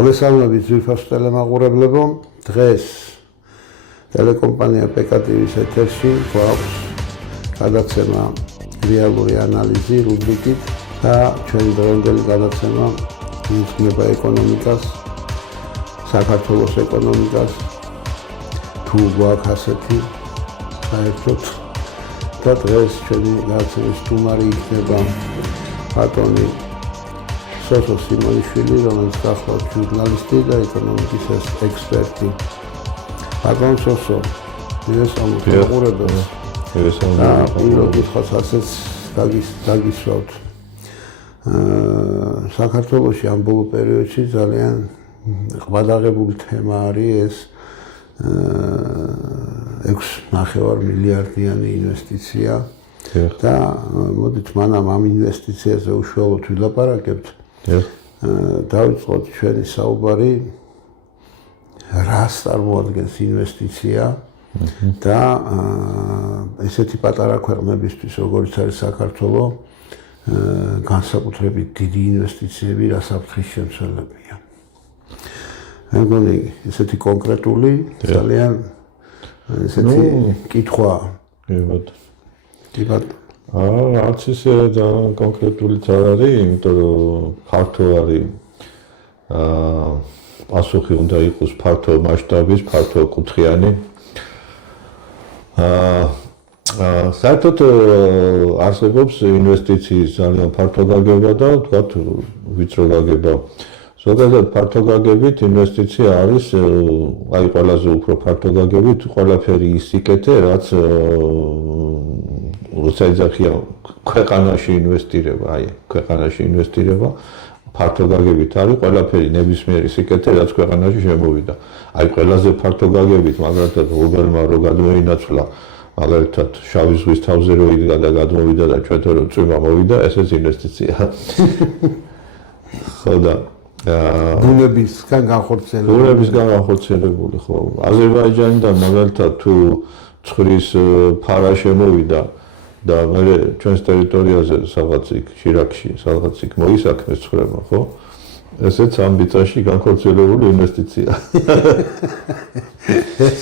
მოგესალმებით ძვირფას ტელემაყურებლებო, დღეს ტელეკომპანია PKTV-ის ეთერში გვაქვს გადაცემა რეალური ანალიზი რუბრიკით და ჩვენი დღევანდელი გადაცემა მიუძღვნება ეკონომიკას, საქართველოს ეკონომიკას, თუ გვაქვს ასეთი საერთოდ და დღეს ჩვენი გადაცემის სტუმარი იქნება ბატონი სოსო სიმონიშვილი, რომელიც გახლავთ ჟურნალისტი და ეკონომიკის ექსპერტი. ბატონ სოსო, მოგესალმებით მაყურებელს. მოგესალმებით. პირველ კითხვას ასეც დაგისვავთ. საქართველოში ამ ბოლო პერიოდში ძალიან ყვადაღებული თემა არის ეს 6.5 მილიარდიანი ინვესტიცია. და მოდით მანამ ამ ინვესტიციაზე უშუალოდ ვილაპარაკებთ. დავიწყოთ ჩვენი საუბარი რას წარმოადგენს ინვესტიცია და ესეთი პატარა ქვეყნებისთვის როგორც არის საქართველო განსაკუთრებით დიდი ინვესტიციები რა საფრთხის შემცველებია. მე მგონი ესეთი კონკრეტული ძალიან ესეთი კითხვა. არც ისე ძალიან კონკრეტულიც არ არის, იმიტომ რომ ფართო არის პასუხი უნდა იყოს ფართო მასშტაბის, ფართო კუთხიანი. საერთოდ არსებობს ინვესტიციის ძალიან ფართო გაგება და თქვათ ვიწრო გაგება. ზოგადად ფართო გაგებით ინვესტიცია არის აი ყველაზე უფრო ფართო გაგებით ყველაფერი ის სიკეთე, რაც როცა ეძახიან ქვეყანაში ინვესტირება, აი ქვეყანაში ინვესტირება ფართო გაგებით არის ყველაფერი ნებისმიერი სიკეთე, რაც ქვეყანაში შემოვიდა. აი ყველაზე ფართო გაგებით მაგალითად რობერმა რო გადმოინაცვლა მაგალითად შავი ზღვის თავზე რო იდგა და გადმოვიდა და ჩვენთან რო წვიმა მოვიდა, ესეც ინვესტიცია. ხო და ბუნებისგან განხორციელებული, ხო. აზერბაიჯანიდან მაგალითად თუ ცხვრის ფარა შემოვიდა და მე ჩვენს ტერიტორიაზე სადღაც იქ შირაქში სადღაც იქ მოისაქმეს ცხრება, ხო? ესეც ამ ბიწაში განხორციელებული ინვესტიცია.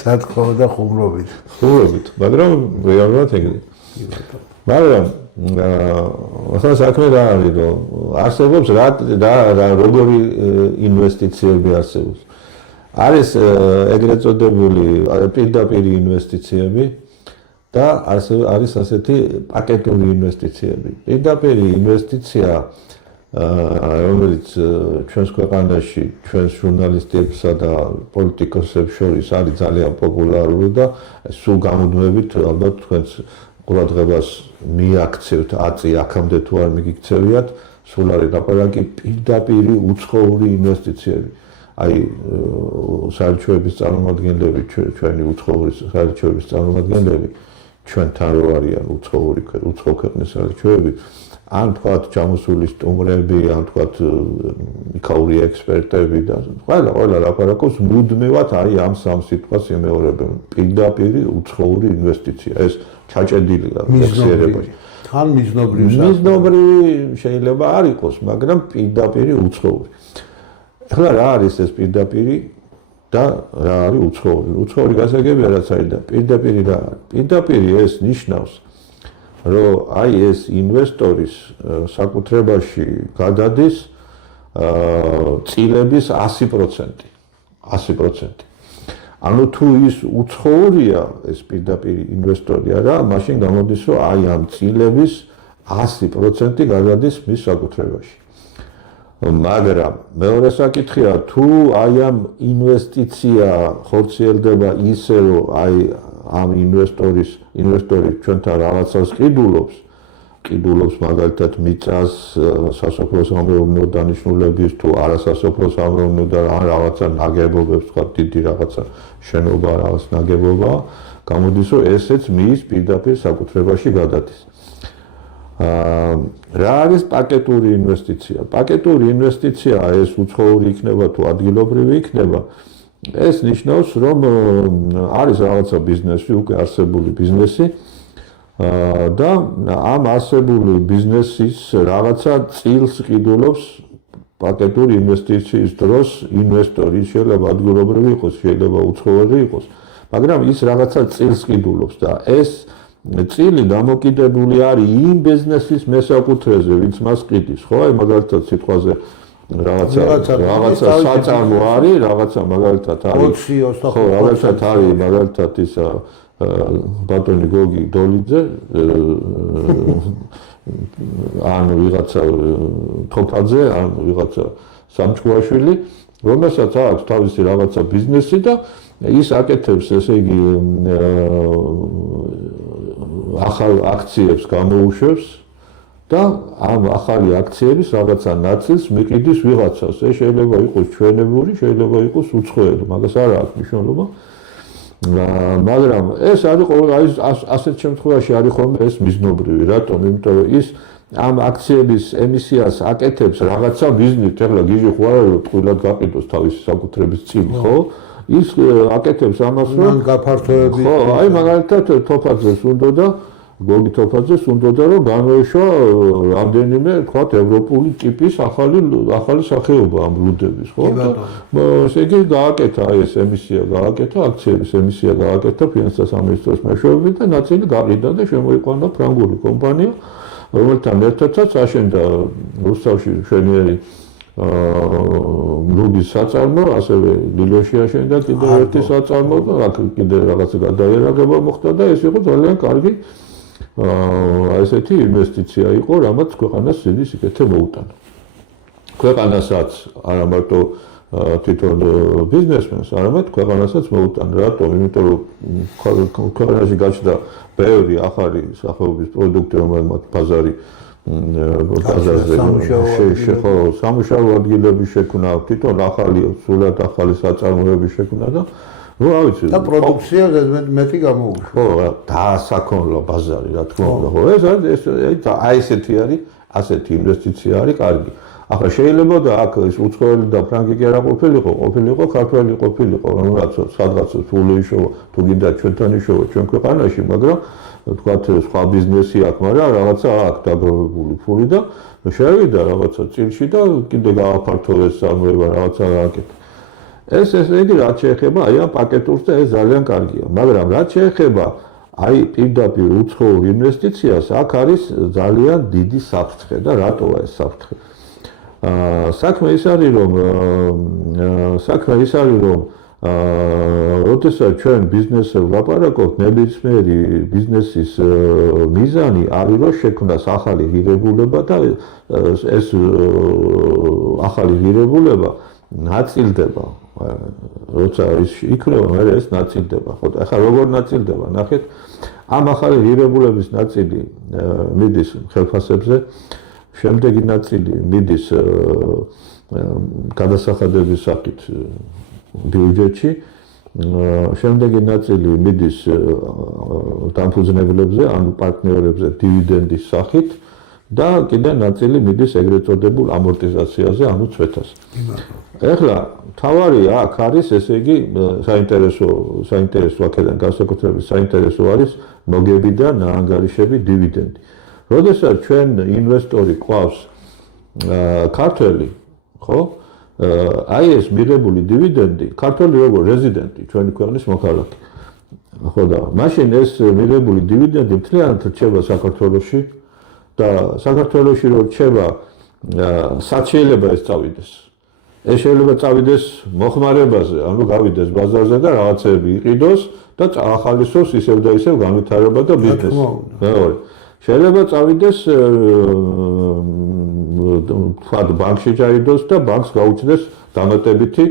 სათხოვდა ხუმრობით. მაგრამ რეალურად ეგრე. მაგრამ ახლა საქმე რა არის, რომ არსებობს რა როგორი ინვესტიციები არსებობს. არის ეგრეთ წოდებული პირდაპირი ინვესტიციები და არის ასეთი პაკეტური ინვესტიციები. პირდაპირი ინვესტიცია რომელიც ჩვენს ქვეყანაში, ჩვენს ჟურნალისტებსა და პოლიტიკოსებს შორის არის ძალიან პოპულარული და სულ გამუდმებით ალბათ თქვენს ყურადღებას მიაქცევთ აწი აქამდე თუ არ მიგიქცევიათ, სულ არის ლაპარაკი პირდაპირი უცხოური ინვესტიციები. აი საელჩოების წარმომადგენლები, ჩვენი უცხოური საელჩოების წარმომადგენლები ჩვენთან რო არიან უცხო ქვეყნის საელჩოები, ან თქვათ ჩამოსული სტუმრები, ან თქვათ იქაური ექსპერტები და ყველა ლაპარაკობს მუდმივად აი ამ სამ სიტყვას იმეორებენ. პირდაპირი უცხოური ინვესტიცია. ეს ჩაჭედილია ფიქსირებაში. თან მიზნობრივი შეიძლება არ იყოს, მაგრამ პირდაპირი უცხოური. ახლა რა არის ეს პირდაპირი და რა არის უცხოური? უცხოური გასაგებია რაც არის და პირდაპირი რა არის? პირდაპირი ეს ნიშნავს, რომ აი ეს ინვესტორის საკუთრებაში გადადის წილების 100%. 100%. ანუ თუ ის უცხოურია ეს პირდაპირი ინვესტორი არა, მაშინ გამოდის, რომ აი ამ წილების 100% გადადის მის საკუთრებაში. მაგრამ მეორე საკითხია, თუ აი ამ ინვესტიცია ხორციელდება ისე, რომ აი ამ ინვესტორი ჩვენთან რაღაცას ყიდულობს მაგალითად მიწას, სასოფლო-სამეურნეო დანიშნულების თუ არასასოფლო-სამეურნეო და რაღაცა ნაგებობებს, თქვა დიდი რაღაცა შენობა, რაღაც ნაგებობა, გამოდის, რომ ესეც მის პირდაპირ საკუთრებაში გადადის. რა არის პაკეტური ინვესტიცია? პაკეტური ინვესტიცია ეს უცხოური იქნება თუ ადგილობრივი იქნება, ეს ნიშნავს, რომ არის რაღაცა ბიზნესი, უკვე არსებული ბიზნესი და ამ არსებული ბიზნესის რაღაცა წილს ყიდულობს პაკეტური ინვესტიციის დროს ინვესტორი შეიძლება ადგილობრივი იყოს, შეიძლება უცხოელი იყოს, მაგრამ ის რაღაცა წილს ყიდულობს და ეს წილი დამოკიდებული არის იმ ბიზნესის მესაკუთრეზე, ვინც მას ყიდის, ხო? აი მაგალითად სიტყვაზე რაღაცა საწარმო არის, რაღაცა მაგალითად არის. ხო, რაღაცა არის, მაგალითად ის ბატონი გოგი დოლიძე ან ვიღაცა თოფაძე, ან ვიღაცა სამჭკვაშვილი, რომელსაც აქვს თავისი რაღაცა ბიზნესი და ის აკეთებს, ესე იგი, ახალ აქციებს გამოუშვებს და ამ ახალი აქციების რაღაცა ნაწილს მიყიდის ვიღაცას. ეს შეიძლება იყოს ჩვენებური, შეიძლება იყოს უცხოელი, მაგას არ აქვს მნიშვნელობა. მაგრამ ეს არის ასეთ შემთხვევაში არის ხოლმე ეს მიზნობრივი, რატომ? იმიტომ რომ ის ამ აქციების ემისიას აკეთებს რაღაცა ბიზნესით, ეხლა გიჟი ხო არა რომ ტყუილად გაყიდოს თავისი საკუთრების წილი, ხო? ის აკეთებს ამას რომ გაფართოების ხო, აი მაგალითად თოფაძეს უნდოდა გოგი თოფაძეს უნდოდა რომ გამოეშვა რამდენიმე თქვათ ევროპული ტიპის ახალი სახეობა ამ ბლუდების, ხო? ესე იგი გააკეთა ეს ემისია, გააკეთა აქციების ემისია, გააკეთა ფინანსთა სამინისტროს მეშვეობით და ნაწილი გაყიდა და შემოიყვანა ფრანგული კომპანია, რომელთან ერთადაც აშენდა რუსთავში მშვენიერი მრუდის საწარმო, ასევე ლილოში აშენდა კიდევ ერთი საწარმო და აქ კიდევ რაღაცა გადაერაგება მოხდა და ეს იყო ძალიან კარგი ესეთი ინვესტიცია იყო, რამაც ქვეყანას დიდი სიკეთე მოუტანა. ქვეყანასაც არა მარტო თვითონ ბიზნესმენს, არამედ ქვეყანასაც მოუტანა. რატომ? იმიტომ რომ ქვეყანაში გაჩნდა ბევრი ახალი სახეობის პროდუქტი, რომელმაც ბაზარზე სამუშაო ადგილები შექმნა, თვითონ სულად ახალი საწარმოები შექმნა და ნუ რა ვიცი და პროდუქცია მეტი გამოუშვა. ხო, დაასაქონლო ბაზარი, რა თქმა უნდა. ხო, ეს აი ესეთი არის, ასეთი ინვესტიცია არის კარგი. ახლა შეიძლება და აქ ეს უცხოელი და ფრანგი კი არა ყოფილიყო, ქართველი ყოფილიყო, რომელსაც სადღაც სულ იშოვა, თუ გინდა ჩვენთან იშოვა ჩვენ ქვეყანაში, მაგრამ თქვათ სხვა ბიზნესი აქვს, მაგრამ რაღაცა აქვს დაგროვებული ფული და შევიდა რაღაცა წილში და კიდე გააფართოვეს წარმოება რაღაცა გააკეთა. ეს ესე იგი რაც შეეხება აი ამ პაკეტურს და ეს ძალიან კარგია, მაგრამ რაც შეეხება აი პირდაპირ უცხოურ ინვესტიციას, აქ არის ძალიან დიდი საფრთხე და რატოა ეს საფრთხე? საქმე ის არის რომ როდესაც ჩვენ ბიზნესზე ვლაპარაკობთ, ნებისმიერი ბიზნესის მიზანი არის რომ შექმნას ახალი ღირებულება და ეს ახალი ღირებულება ნაწილდება. როცა ის იქნება, მაგრამ ეს ნაწილდება. ხო, ახლა როგორ ნაწილდება? ნახეთ, ამ ახალი ღირებულების ნაწილი მიდის ხელფასებზე, შემდეგი ნაწილი მიდის გადასახადების სახით ბიუჯეტში, შემდეგი ნაწილი მიდის დამფუძნებლებზე, ანუ პარტნიორებზე დივიდენდის სახით და კიდე ნაწილი მიდის ეგრეთ წოდებულ ამორტიზაციაზე, ანუ წვეთას. ეხლა თავარი აქ არის, ესე იგი, საინტერესო აქედან განსაკუთრებით საინტერესო არის მოგები და ნაანგარიშები დივიდენდი. როდესაც ჩვენ ინვესტორი ყავს ქართველი, ხო? აი ეს მიღებული დივიდენდი, ქართველი როგორ რეზიდენტი, ჩვენი ქვეყნის მოქალაქე. ხო და მაშინ ეს მიღებული დივიდენდი მთლიანად რჩება საქართველოში და საქართველოში რო რჩება, სად შეიძლება ეს წავიდეს? ეს შეიძლება წავიდეს მოხმარებაზე, ანუ გავიდეს ბაზარზე და რაღაცები იყიდოს და ახალისოს ისევ და ისევ განვითარება და ბიზნესი. მეორე შეიძლება წავიდეს თქვათ ბანკში ჩაიდოს და ბანკს გაუჩნდეს დამატებითი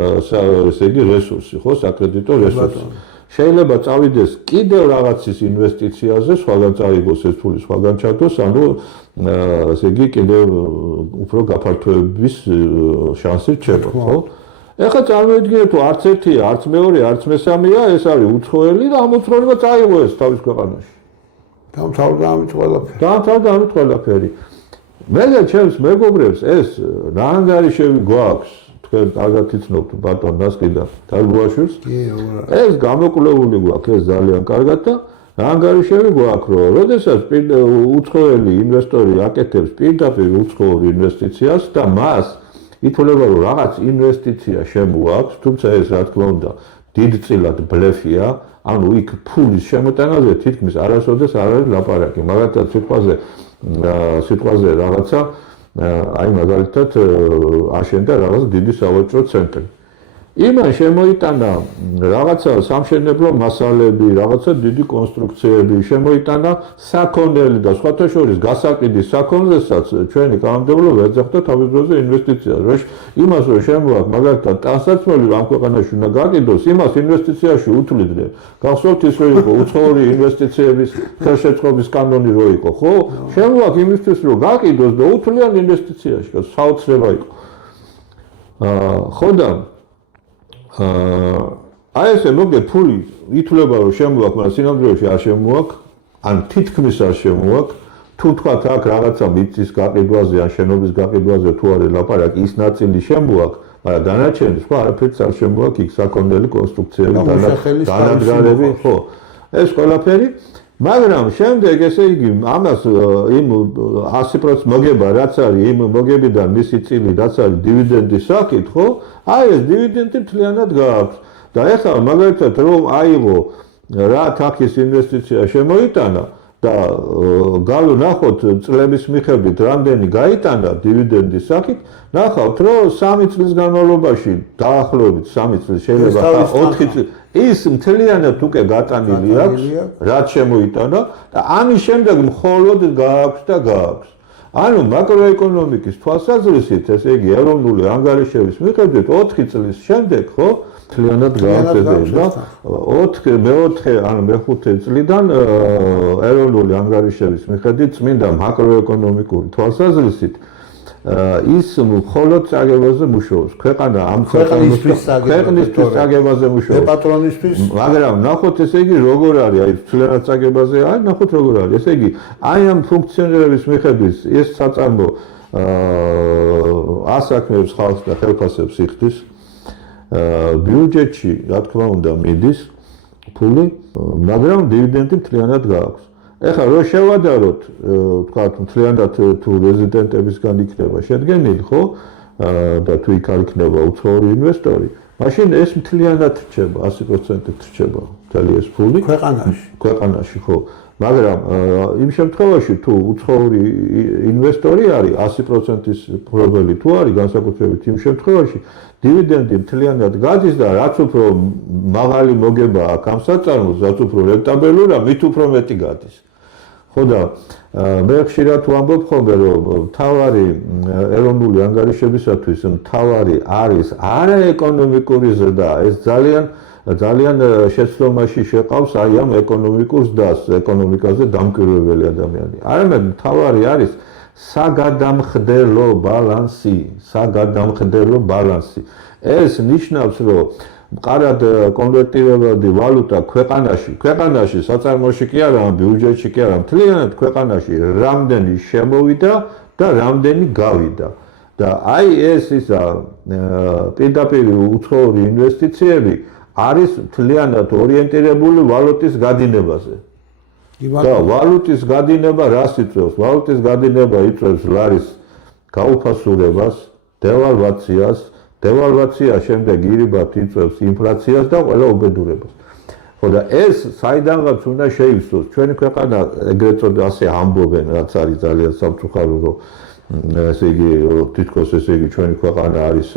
ესე იგი რესურსი, ხო, საკრედიტო რესურსი. შეიძლება წავიდეს კიდევ რაღაცის ინვესტიციაზე, სხვაგან წაიღოს ეს ფული, სხვაგან ჩადოს, ანუ ესე იგი კიდევ უფრო გაფართოების შანსი რჩება, ხო? ეხლა წარმოიდგინეთ, თუ არც ერთია, არც მეორე, არც მესამეა, ეს არის უცხოელი და ამ უცხოელმა წაიღო ეს თავის ქვეყანაში. დამთავრდა ამით ყველაფერი. მე ჩემს მეგობრებს ეს ნაანგარიშები გვაქვს, თქვენ კარგად იცნობთ ბატონ ნასკიდა დარგუაშვილს. ეს გამოკვლეული გვაქვს, ეს ძალიან კარგად და ნაანგარიშები გვაქვს, რომ როდესაც უცხოელი ინვესტორი აკეთებს პირდაპირ უცხოურ ინვესტიციას და მას ითვლება რომ რაღაც ინვესტიცია შემოაქვს, თუმცა ეს რა თქმა უნდა დიდწილად ბლეფია, ანუ იქ ფულის შემოტანაზე თითქმის არასოდეს არ არის ლაპარაკი, მაგალითად სიტყვაზე რაღაცა აი მაგალითად აშენდა რაღაც დიდი სავაჭრო ცენტრი. იმან შემოიტანა რაღაცა სამშენებლო მასალები, რაღაცა დიდი კონსტრუქციები, შემოიტანა საქონელი და სხვათა შორის გასაყიდის საქონელსაც ჩვენი კანონმდებლობა ეძახდა თავის დროზე ინვესტიციას. იმას რომ შემოაქვს მაგალითად ტანსაცმელი ამ ქვეყანაში უნდა გაყიდოს, იმას ინვესტიციაში უთვლიდნენ. გახსოვთ ის რომ იყო უცხოური ინვესტიციების ხელშეწყობის კანონი რო იყო, ხო? შემოაქვს იმისთვის რომ გაყიდოს და უთვლიან ინვესტიციაში, საოცრება იყო. ხო და აი ესე მოგე ფული ითვლება რომ შემოაქვს, მაგრამ სინამდვილეში არ შემოაქვს, ან თითქმის არ შემოაქვს. თუ თქვათ აქ რაღაცა მიწის გაყიდვაზე ან შენობის გაყიდვაზე თუ არის ლაპარაკი, ის ნაწილი შემოაქვს, მაგრამ დანარჩენი სხვა არაფერს არ შემოაქვს, იქ საქონელი კონსტრუქციები, დანადგარები, ხო. ეს ყველაფერი, მაგრამ შემდეგ ესე იგი ამას იმ 100% მოგება რაც არის, იმ მოგებიდან მისი წილი რაც არის დივიდენდის საკით, ხო? აი ეს დივიდენდი მთლიანად გააქვს. და ეხლა მაგალითად რომ აიღო რა თაქის ინვესტიცია შემოიტანა და გავვნახოთ წლების მიხედვით რამდენი გაიტანა დივიდენდის საკით, ნახავთ რომ 3 წლის განმავლობაში დაახლოებით 3 წლის შეიძლება 4 წლის ის მთლიანად უკვე გატანილი აქვს, რაც შემოიტანა და ამის შემდეგ მხოლოდ გააქვს და გააქვს. ანუ მაკროეკონომიკის თვალსაზრისით, ესე იგი ეროვნული ანგარიშების მიხედვით 4 წლის შემდეგ, ხო, მთლიანად გააქვს და 4 ანუ მე-5 წლიდან ეროვნული ანგარიშების მიხედვით წმინდა მაკროეკონომიკური თვალსაზრისით ის მხოლოდ წაგებაზე მუშაობს. ქვეყანა ამ ქვეყნისთვის წაგებაზე მუშაობს. პატრონისთვის. მაგრამ ნახოთ ესე იგი როგორ არის, აი ცვლილად წაგებაზე არის, ნახოთ როგორ არის. ესე იგი აი ამ ფუნქციონირების მიხედვით ეს საწარმო ასაქმებს ხალხს და ხელფასებს იხდის. ბიუჯეტში რა თქმა უნდა მიდის ფული, მაგრამ დივიდენდი მთლიანად გააქვს. ეხლა რო შევადაროთ, თქვათ მთლიანად თუ რეზიდენტებისგან იქნება შედგენილი, ხო? და თუ იქ არ იქნება უცხოური ინვესტორი, მაშინ ეს მთლიანად რჩება, 100% რჩება მთელი ეს ფული ქვეყანაში, ხო? მაგრამ იმ შემთხვევაში თუ უცხოური ინვესტორი არის 100%-ის პრობლემი თუ არის განსაკუთრებით იმ შემთხვევაში დივიდენდი მთლიანად გადის და რაც უფრო მაღალი მოგება აქვს ამ საწარმოს, რაც უფრო რენტაბელურია, მით უფრო მეტი გადის. ხო და მე ხშირად ვამბობ ხოლმე რომ მთავარი ეროვნული ანგარიშებისათვის მთავარი არის არაეკონომიკური ზრდა, ეს ძალიან შეცდომაში შეყავს აი ამ ეკონომიკურ ზრდას, ეკონომიკაზე დამკვირვებელი ადამიანი. არამედ მთავარი არის საგადამხდელო ბალანსი. ეს ნიშნავს რომ მყარად კონვერტირებადი ვალუტა ქვეყანაში საწარმოში კი არა, ბიუჯეტში კი არა, მთლიანად ქვეყანაში რამდენი შემოვიდა და რამდენი გავიდა. და აი ეს ისა პირდაპირ უცხოური ინვესტიციები არის მთლიანად ორიენტირებული ვალუტის გადინებაზე. და ვალუტის გადინება რას იწვევს? ვალუტის გადინება იწვევს ლარის გაუფასურებას, დევალვაცია შემდეგ ირიბად იწვევს ინფლაციას და ყველა უბედურებას. ხო და ეს საიდანღაც უნდა შეივსოს. ჩვენი ქვეყანა ეგრეთ წოდებული ასე ამბობენ, რაც არის ძალიან სამწუხარო, რომ ესე იგი თითქოს ესე იგი ჩვენი ქვეყანა არის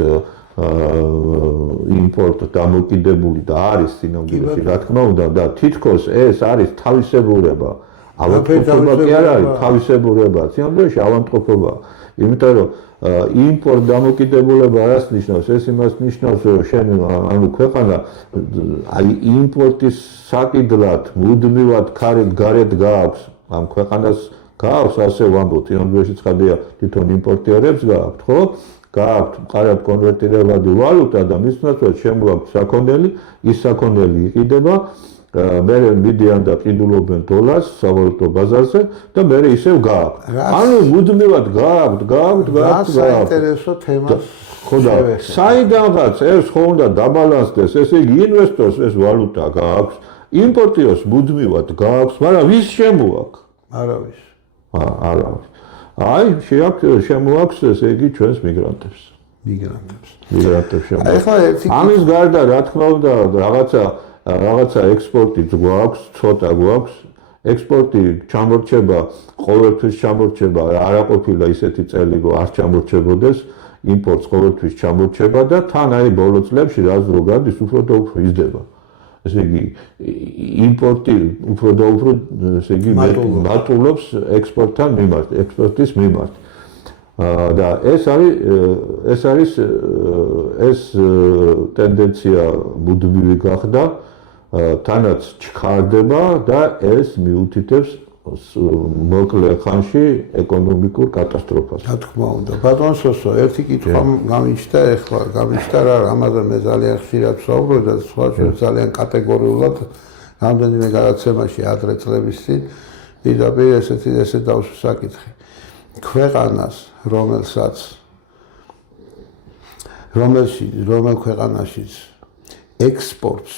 იმპორტ დამოკიდებული და არის სინამდვილეში, რა თქმა უნდა, და თითქოს ეს არის თავისებურება. ავადმყოფობა კი არ არის თავისებურება, სინამდვილეში ავადმყოფობა. იმიტომ რომ იმპორტ დამოკიდებულება რას ნიშნავს? ეს იმას ნიშნავს, რომ შენ ანუ ქვეყანა აი იმპორტის საკიდლად მუდმივად გარეთ გააქვს ამ ქვეყანას გააქვს, ასე ვამბობთ, სინამდვილეში ცხადია თვითონ იმპორტიორებს გააქვთ, ხო? გააქვთ მყარად კონვერტირებადი ვალუტა და მის ნაცვლად შემოაქვთ საქონელი, ის საქონელი იყიდება, მე მიდიან და ყიდულობენ დოლარს სავალუტო ბაზარზე და მე ისევ გააქვთ. ანუ მუდმივად გააქვთ. საინტერესო თემას. ხო და საიდანღაც ეს ხო უნდა დაბალანსდეს, ესე იგი ინვესტორს ეს ვალუტა გააქვს, იმპორტიორს მუდმივად გააქვს, მაგრამ ვის შემოაქვს? არავის. აი, შემოაქვს ესე იგი ჩვენს მიგრანტებს. მიგრანტებს. ეხლა ერთი ამის გარდა რა თქმა უნდა რაღაცა ექსპორტიც გვაქვს, ცოტა გვაქვს. ექსპორტი ჩამორჩება, ყოველთვის ჩამორჩება, არ აყოფილა ისეთი წელი, რომ არ ჩამორჩებოდეს, იმპორტს ყოველთვის ჩამორჩება და თან აი ბოლო წლებში რაც რო გადის, უფრო და უფრო იზრდება. ესე იგი, იმპორტი უფრო და უფრო, ესე იგი, მატულობს ექსპორტთან მიმართ, ექსპორტის მიმართ. და ეს ტენდენცია მუდმივი გახდა, თანაც ჩქარდება და ეს მიუთითებს მოკლე ხანში ეკონომიკურ კატასტროფას. რა თქმა უნდა. ბატონ სოსო, ერთი კითხვა გამიჩნდა რა, ამაზე მე ძალიან ხშირად ვსაუბრობ და სხვა ძალიან კატეგორიულად რამდენიმე გადაცემაში ადრე წლების წინ პირდაპირ ესე დავსვი საკითხი. ქვეყანას, რომელ ქვეყანაშიც ექსპორტს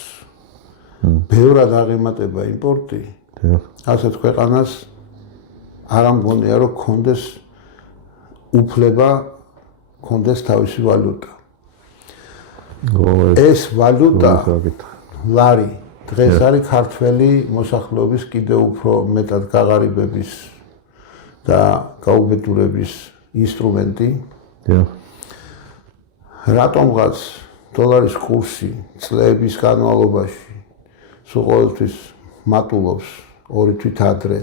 ბევრად აღემატება იმპორტი, ასეთ ქვეყანას არ ამგონია, რომ კონდეს უფლება, კონდეს თავისი ვალუტა. ეს ვალუტა, ლარი, დღეს არის ქართველი მოსახლეობის კიდევ უფრო მეტად გაღარიბების და გაუბედურების ინსტრუმენტი. რატომღაც დოლარის კურსი წლების განმავლობაში სულ ყოველთვის მატულობს 2 თვით ადრე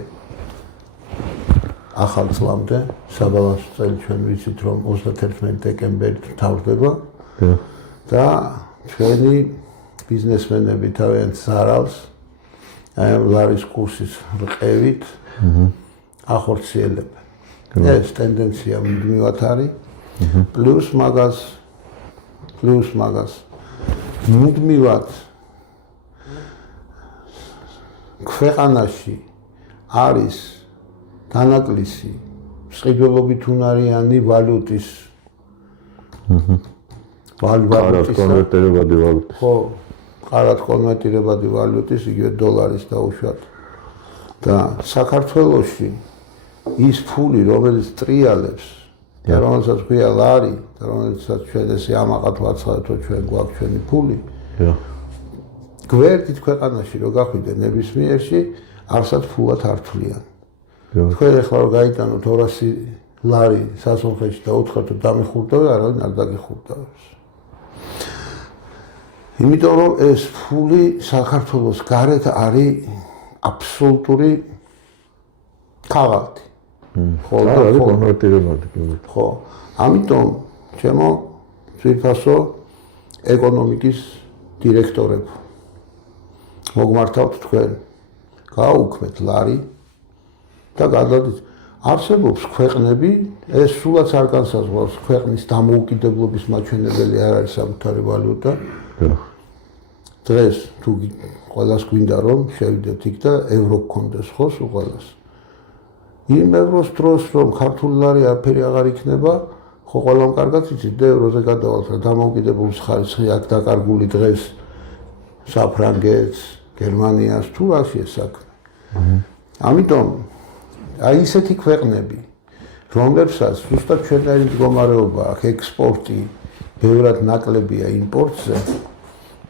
ახალ წლამდე, საბალანსო წელი ჩვენ ვიცით, რომ 31 დეკემბერი თავდება და ჩვენი ბიზნესმენები თავიანთ ზარალს აი ამ ლარის კურსის რყევით ახორციელებენ. ეს ტენდენცია მუდმივად არის. პლუს მაგას მუდმივად ქვეყანაში არის დანაკლისი მსყიდველობით უნარიანი ვალუტის კონვერტირებადი ვალუტის. ხო, ყარად კონვერტირებადი ვალუტის, იგივე დოლარის დაუშვათ. და საქართველოში ის ფული, რომელიც ტრიალებს, და რომელსაც ქვია ლარი, და რომელსაც ჩვენ ესე ამაყად ვაცხადოთ, რომ ჩვენ გვაქვს ჩვენი ფული. გვერდით ქვეყანაში რო გახვიდე ნებისმიერში, არსად ფულად არ თვლიან. თქვენ ახლა რო გაიტანოთ 200 ლარი სასონხეში და უთხრათ, რომ დამიხურდავე, არავინ არ დაგიხურდავს. იმიტომ რომ ეს ფული საქართველოს გარეთ არის აბსოლუტური ქაღალდი. ხო, არის კონვერტირებადი. ხო, ამიტომ ჩემო ძვირფასო ეკონომიკის დირექტორებო მოგმართავთ თქვენ, გააუქმეთ ლარი და გადადით. არსებობს ქვეყნები, ეს სულაც არ განსაზღვრავს ქვეყნის დამოუკიდებლობის მაჩვენებელი არ არის საკუთარი ვალუტა. დღეს თუ ყველას გვინდა რომ შევიდეთ იქ და ევრო გქონდეს ხო სულ ყველას. იმ ევროს დროს რომ ქართული ლარი არაფერი აღარ იქნება, ხო ყველამ კარგად იცით და ევროზე გადავალთ რა დამოუკიდებლობის ხარისხი აქ დაკარგული დღეს საფრანგეთს, გერმანიას თუ რაშია საქმე. ამიტომ აი ისეთი ქვეყნები, რომლებსაც ზუსტად ჩვენთაირი მდგომარეობა აქვს, ექსპორტი ბევრად ნაკლებია იმპორტზე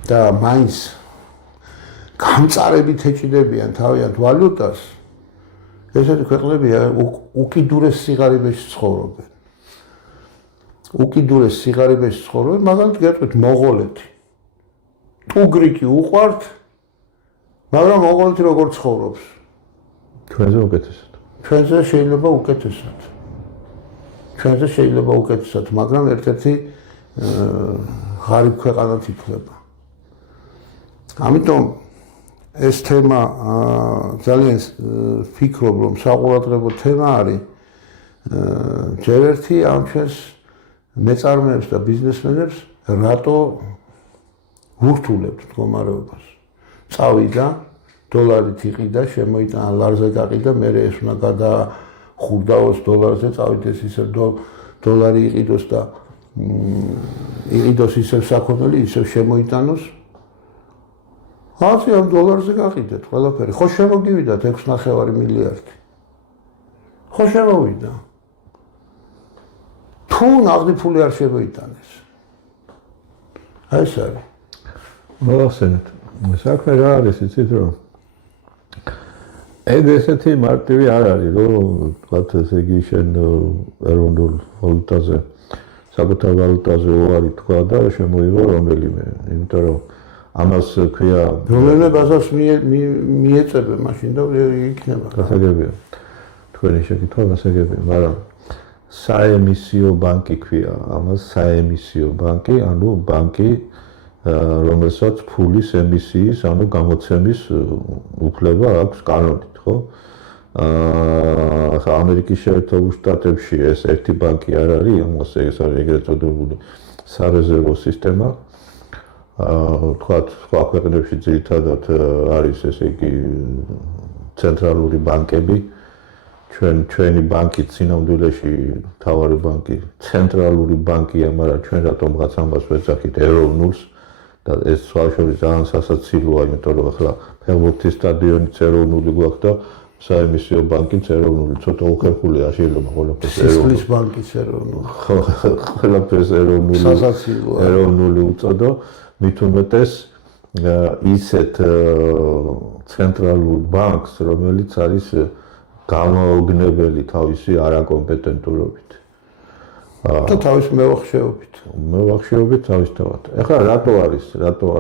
და მაინც გამწარებით ეჭიდებიან თავიანთ ვალუტას, ესეთი ქვეყნები უკიდურეს სიღარიბეში ცხოვრობენ. უკიდურეს სიღარიბეში ცხოვრობენ, მაგალითად გეტყვით მონღოლეთი. ტუგრიკი უყვართ, მაგრამ მონღოლეთი როგორ ცხოვრობს? ჩვენზე უკეთესად. ჩვენზე შეიძლება უკეთესად, მაგრამ ერთ-ერთი ღარიბ ქვეყანად ითვლება. ამიტომ ეს თემა ძალიან ვფიქრობ, რომ საყურადღებო თემა არის. ჯერ ერთი ამ ჩვენს მეწარმეებს და ბიზნესმენებს რატო ვურთულებთ მდგომარეობას. წავიდა, დოლარით იყიდა, შემოიტანა ლარზე გაყიდა, მერე ეს უნდა გადახურდაოს დოლარზე, წავიდეს ისევ დოლარი იყიდოს და იყიდოს ისევ საქონელი, ისევ შემოიტანოს. ამ დოლარზე გაყიდეთ ყველაფერი. ხო შემოგივიდათ 6.5 მილიარდი. ხო შემოვიდა. თუ თუ ნაღდი ფული არ შემოიტანეს. აი ეს არის. მოახსენეთ. საქმე რა არის, იცით რომ ეგ ესეთი მარტივი არ არის, რომ თქვათ ესე იგი შენ ეროვნულ ვალუტაზე საკუთარ ვალუტაზე უარი თქვა და შემოიღო რომელიმე, იმიტომ რომ ამას ქვია რომელიმე ბაზარს მიეწებე მაშინ და იქნება. გასაგებია. თქვენი შეკითხვა გასაგებია, მაგრამ საემისიო ბანკი ქვია, ამას საემისიო ბანკი, ანუ ბანკი რომელსაც ფულის ემისიის, ანუ გამოცემის უფლება აქვს კანონით, ხო? ახლა ამერიკის შეერთებულ შტატებში ეს ერთი ბანკი არ არის, ამას ეს არის ეგრეთ წოდებული სარეზერვო სისტემა. თქვათ, სხვა ქვეყნებში ძირითადად არის ესე იგი ცენტრალური ბანკები. ჩვენი ბანკი სინამდვილეში მთავარი ბანკი ცენტრალური ბანკია, მაგრამ ჩვენ რატომღაც ამას ვეძახით ეროვნულს და ეს სხვაშორის ძალიან სასაცილოა, იმიტომ რომ ახლა ფეხბურთის სტადიონიც ეროვნული გვაქვს და საემისიო ბანკიც ეროვნული, ცოტა უხერხულია შეიძლება ყველაფერს ეროვნული. სისხლის ბანკიც ეროვნული. ყველაფერს ეროვნული უწოდო, მით უმეტეს ისეთ ცენტრალურ ბანკს, რომელიც არის გამოუგნებელი თავისი არაკომპეტენტურობით. და თავის მევახშეობით. მევახშეობით თავისთავად. ეხლა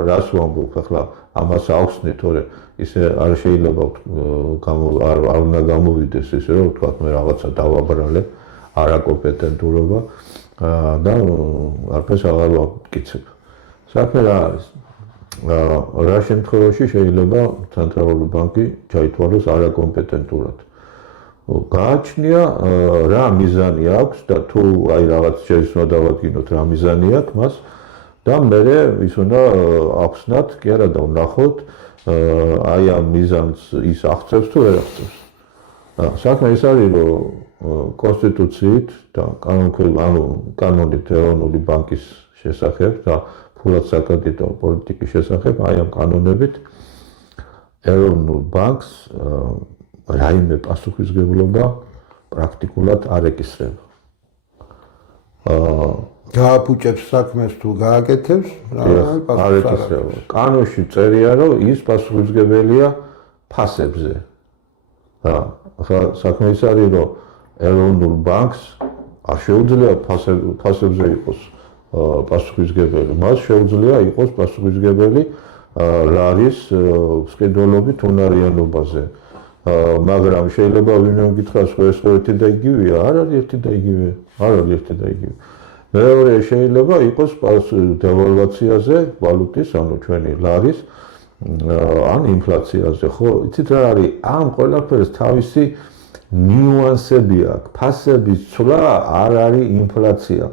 რას ვამბობ, ეხლა ამას ავხსნით, თორე ისე არ შეიძლება არ უნდა გამოვიდეს ისე რომ ვთქვათ მე რაღაცა დავაბრალე არაკომპეტენტურობა და არაფერს აღარ ვაკიცებ. საქმე რა არის? რა შემთხვევაში შეიძლება ცენტრალური ბანკი ჩაითვალოს არაკომპეტენტურად? გააჩნია რა მიზანი აქვს და თუ აი რაღაც შეიძლება დავადგინოთ რა მიზანი აქვს მას და მერე ის უნდა ახსნათ, კი არა და ვნახოთ აი ამ მიზანს ის აღწევს თუ ვერ აღწევს. საქმე ის არის რომ კონსტიტუციით და კანონით ეროვნული ბანკის შესახებ და ფულად საკრედიტო პოლიტიკის შესახებ აი ამ კანონებით ეროვნულ ბანკს რაიმე პასუხისმგებლობა პრაქტიკულად არ ეკისრება. გააფუჭებს საქმეს თუ გააკეთებს, არ ეკისრება. კანონში წერია, რომ ის პასუხისმგებელია ფასებზე. ახლა საქმე ის არის, რომ ეროვნულ ბანკს არ შეუძლია ფასებზე იყოს პასუხისმგებელი. მას შეუძლია იყოს პასუხისმგებელი ლარის მსყიდველობით უნარიანობაზე. მაგრამ შეიძლება ვინმე გითხრას, რომ ეს ერთი და იგივეა, არ არის ერთი და იგივე, არ არის ერთი და იგივე. მეორე შეიძლება იყოს დევალვაციაზე, ვალუტის, ანუ ჩვენი ლარის, ან ინფლაციაზე, ხო? იცით რა არის? ამ ყველაფერს თავისი ნიუანსები აქვს. ფასების ცვლა არ არის ინფლაცია.